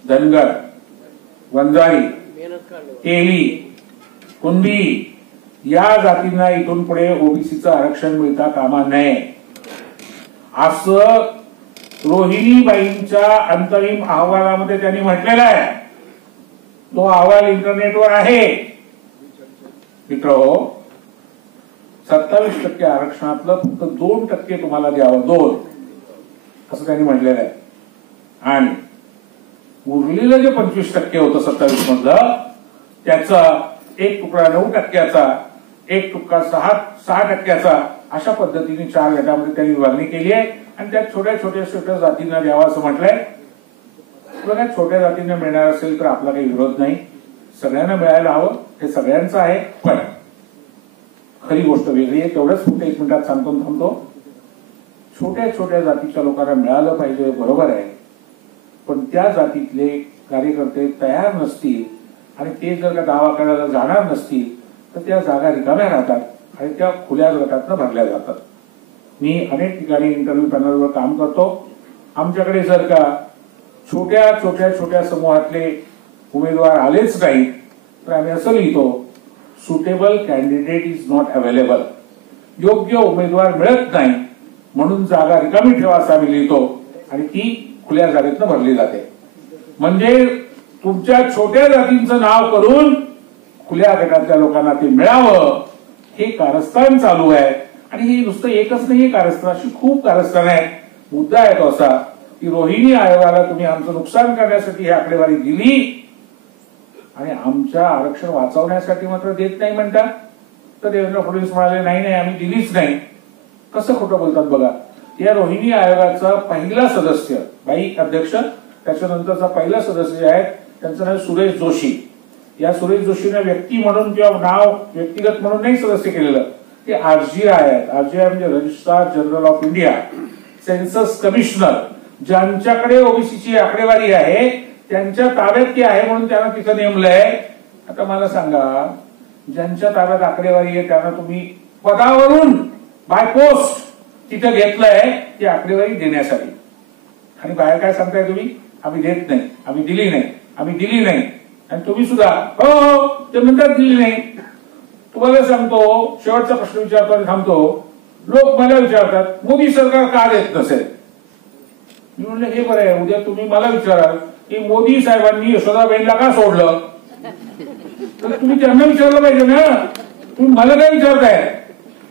धनगर, वंजारी, तेली, कुणबी या जातींना इथून पुढे ओबीसीचं आरक्षण मिळता कामा नये असं रोहिणीबाईंच्या अंतरिम अहवालामध्ये त्यांनी म्हटलेला आहे. तो अहवाल इंटरनेटवर आहे. मित्रहो, 27% आरक्षणातलं फक्त 2% तुम्हाला द्यावं, 2 असं त्यांनी म्हटलेलं आहे. आणि उरलेलं जे 25% होतं 27 मधलं, त्याचा 1 तुकडा 9%चा, 1 तुकडा 6% अशा पद्धतीने 4 गटामध्ये त्यांनी विभागणी केली आहे. आणि त्यात छोट्या छोट्या जातींना द्यावा असं म्हटलंय. बघा, छोट्या जातींना मिळणार असेल तर आपला काही विरोध नाही, सगळ्यांना मिळायला हवं, हे सगळ्यांचं आहे. पण खरी गोष्ट वेगळी आहे. तेवढंच फक्त 1 मिनिटात सांगतो थांबतो. छोट्या छोट्या जातीच्या लोकांना मिळालं पाहिजे, बरोबर आहे, पण त्या जातीतले कार्यकर्ते तयार नसतील आणि ते जर का दावा करायला जाणार नसतील तर त्या जागा रिकाम्या राहतात आणि त्या खुल्या गटातनं भरल्या जातात. मी अनेक ठिकाणी इंटरव्ह्यू पॅनलवर काम करतो. आमच्याकडे जर का छोट्या समूहातले उमेदवार आलेच नाही तर आम्ही असं लिहितो, suitable candidate is not available. योग्य उमेदवार मिळत नाही म्हणून जागा रिकामी ठेवा असं आम्ही लिहितो आणि ती खुल्या जागेतनं भरली जाते. म्हणजे तुमच्या छोट्या जातींचं नाव करून खुल्या गटातल्या लोकांना ते मिळावं हे कारस्थान चालू आहे. आणि हे नुसतं एकच नाही, कारस्थान अशी खूप कारस्थान आहे. मुद्दा आहे तो असा की रोहिणी आयोगाला तुम्ही आमचं नुकसान करण्यासाठी ही आकडेवारी दिली आणि आमच्या आरक्षण वाचवण्यासाठी मात्र देत नाही म्हणता. तर देवेंद्र फडणवीस म्हणाले नाही आम्ही दिलीच नाही. कसं खोटं बोलतात बघा. या रोहिणी आयोगाचा पहिला सदस्य बाई अध्यक्ष, त्याच्यानंतरचा पहिला सदस्य जे आहेत त्यांचं नाव सुरेश जोशी. या सुरेश जोशीने व्यक्ती म्हणून किंवा नाव व्यक्तिगत म्हणून नाही सदस्य केलेलं, ते आरजीआय आहेत. आरजीआय म्हणजे registrar general of India, census commissioner, ज्यांच्याकडे ओबीसीची आकडेवारी आहे त्यांच्या ताब्यात ती आहे म्हणून त्यांना तिथं नेमलंय. आता मला सांगा, ज्यांच्या ताब्यात आकडेवारी आहे त्यांना तुम्ही पदावरून बाय पोस्ट तिथं घेतलंय ती आकडेवारी देण्यासाठी, आणि बाहेर काय सांगताय तुम्ही? आम्ही देत नाही, आम्ही दिली नाही, आम्ही दिली नाही. आणि तुम्ही सुद्धा हो ते म्हणतात दिली नाही. तुम्हाला सांगतो, शेवटचा प्रश्न विचारतो आणि थांबतो. लोक मला विचारतात मोदी सरकार का देत नसेल. मी म्हणलं हे बरं आहे, उद्या तुम्ही मला विचाराल की मोदी साहेबांनी यशोदाबाईंना का सोडलं, तर तुम्ही त्यांना विचारलं पाहिजे ना. तुम्ही मला काय विचारताय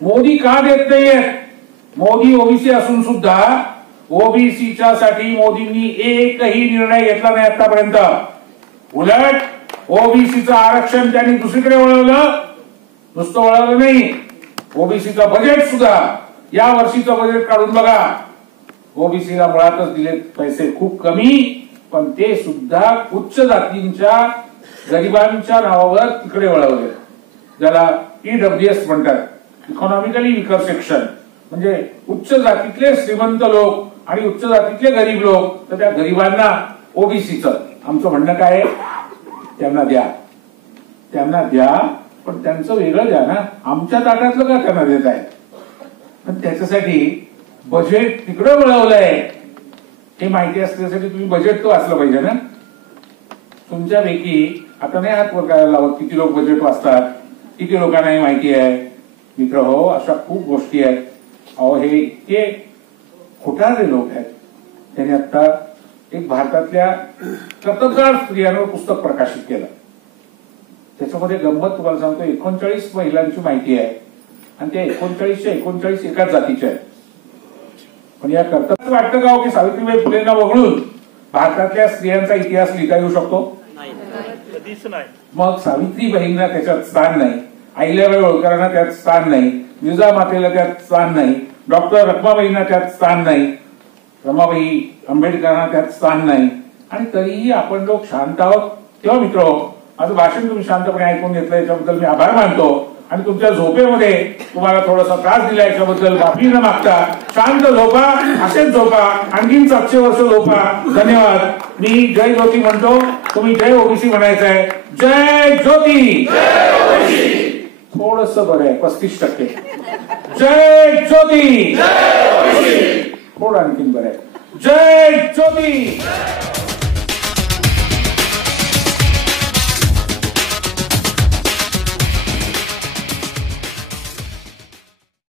मोदी का देत नाहीये? मोदी ओबीसी असून सुद्धा ओबीसीच्या साठी मोदींनी एकही निर्णय घेतला नाही आतापर्यंत. उलट ओबीसीचं आरक्षण त्यांनी दुसरीकडे वळवलं. नुसतं वळवलं नाही, ओबीसीचं बजेट सुद्धा, या वर्षीचं बजेट काढून बघा, ओबीसीला मुळातच दिले पैसे खूप कमी, पण ते सुद्धा उच्च जातींच्या गरिबांच्या नावावर तिकडे वळवले, ज्याला ईडब्ल्यूएस म्हणतात, इकॉनॉमिकली विकर सेक्शन. म्हणजे उच्च जातीतले श्रीमंत लोक आणि उच्च जातीतले गरीब लोक, तर त्या गरिबांना ओबीसीचं आमचं म्हणणं काय आहे, त्यांना द्या, त्यांना द्या, पण त्यांचं वेगळं द्या ना. आमच्या ताटातलं का त्यांना देत आहे? पण त्याच्यासाठी बजेट तिकडं वळवलंय हे माहिती असण्यासाठी तुम्ही बजेट तर वाचलं पाहिजे ना. तुमच्यापैकी आता नाही हात वर करायला लावत किती लोक बजेट वाचतात, किती लोकांना ही माहिती आहे. मित्र हो, अशा खूप गोष्टी आहेत. अहो हे इतके खोटारडे लोक आहेत. त्यांनी आता एक भारतातल्या कर्तबगार स्त्रियांवर पुस्तक प्रकाशित केलं. त्याच्यामध्ये गंमत तुम्हाला सांगतो, 39 महिलांची माहिती आहे आणि त्या 39च्या 39 एकाच जातीच्या आहेत. पण या कर्तव्याचं वाटतं का हो की सावित्रीबाई फुलेंना वगळून भारतातल्या स्त्रियांचा इतिहास लिहिता येऊ शकतो? कधीच नाही. मग सावित्रीबाईंना त्याच्यात स्थान नाही, अहिल्याबाई होळकरांना त्यात स्थान नाही, जिजामातेला त्यात स्थान नाही, डॉक्टर रखमाबाईंना त्यात स्थान नाही, रमाबाई आंबेडकरांना त्यात स्थान नाही. आणि तरीही आपण लोक शांत आहोत. तेव्हा मित्र, माझं भाषण तुम्ही शांतपणे ऐकून घेतलं याच्याबद्दल मी आभार मानतो. आणि तुमच्या झोपेमध्ये तुम्हाला थोडासा त्रास दिला याच्याबद्दल माफी न मागता शांत झोपा, असेच झोपा, आणखीन 700 वर्ष झोपा. धन्यवाद. मी जय ज्योती म्हणतो, तुम्ही जय ओबीसी म्हणायचं आहे. जय ज्योती. थोडस बरं आहे, 35%. जय ज्योती. थोडं आणखीन बरं आहे. जय ज्योती.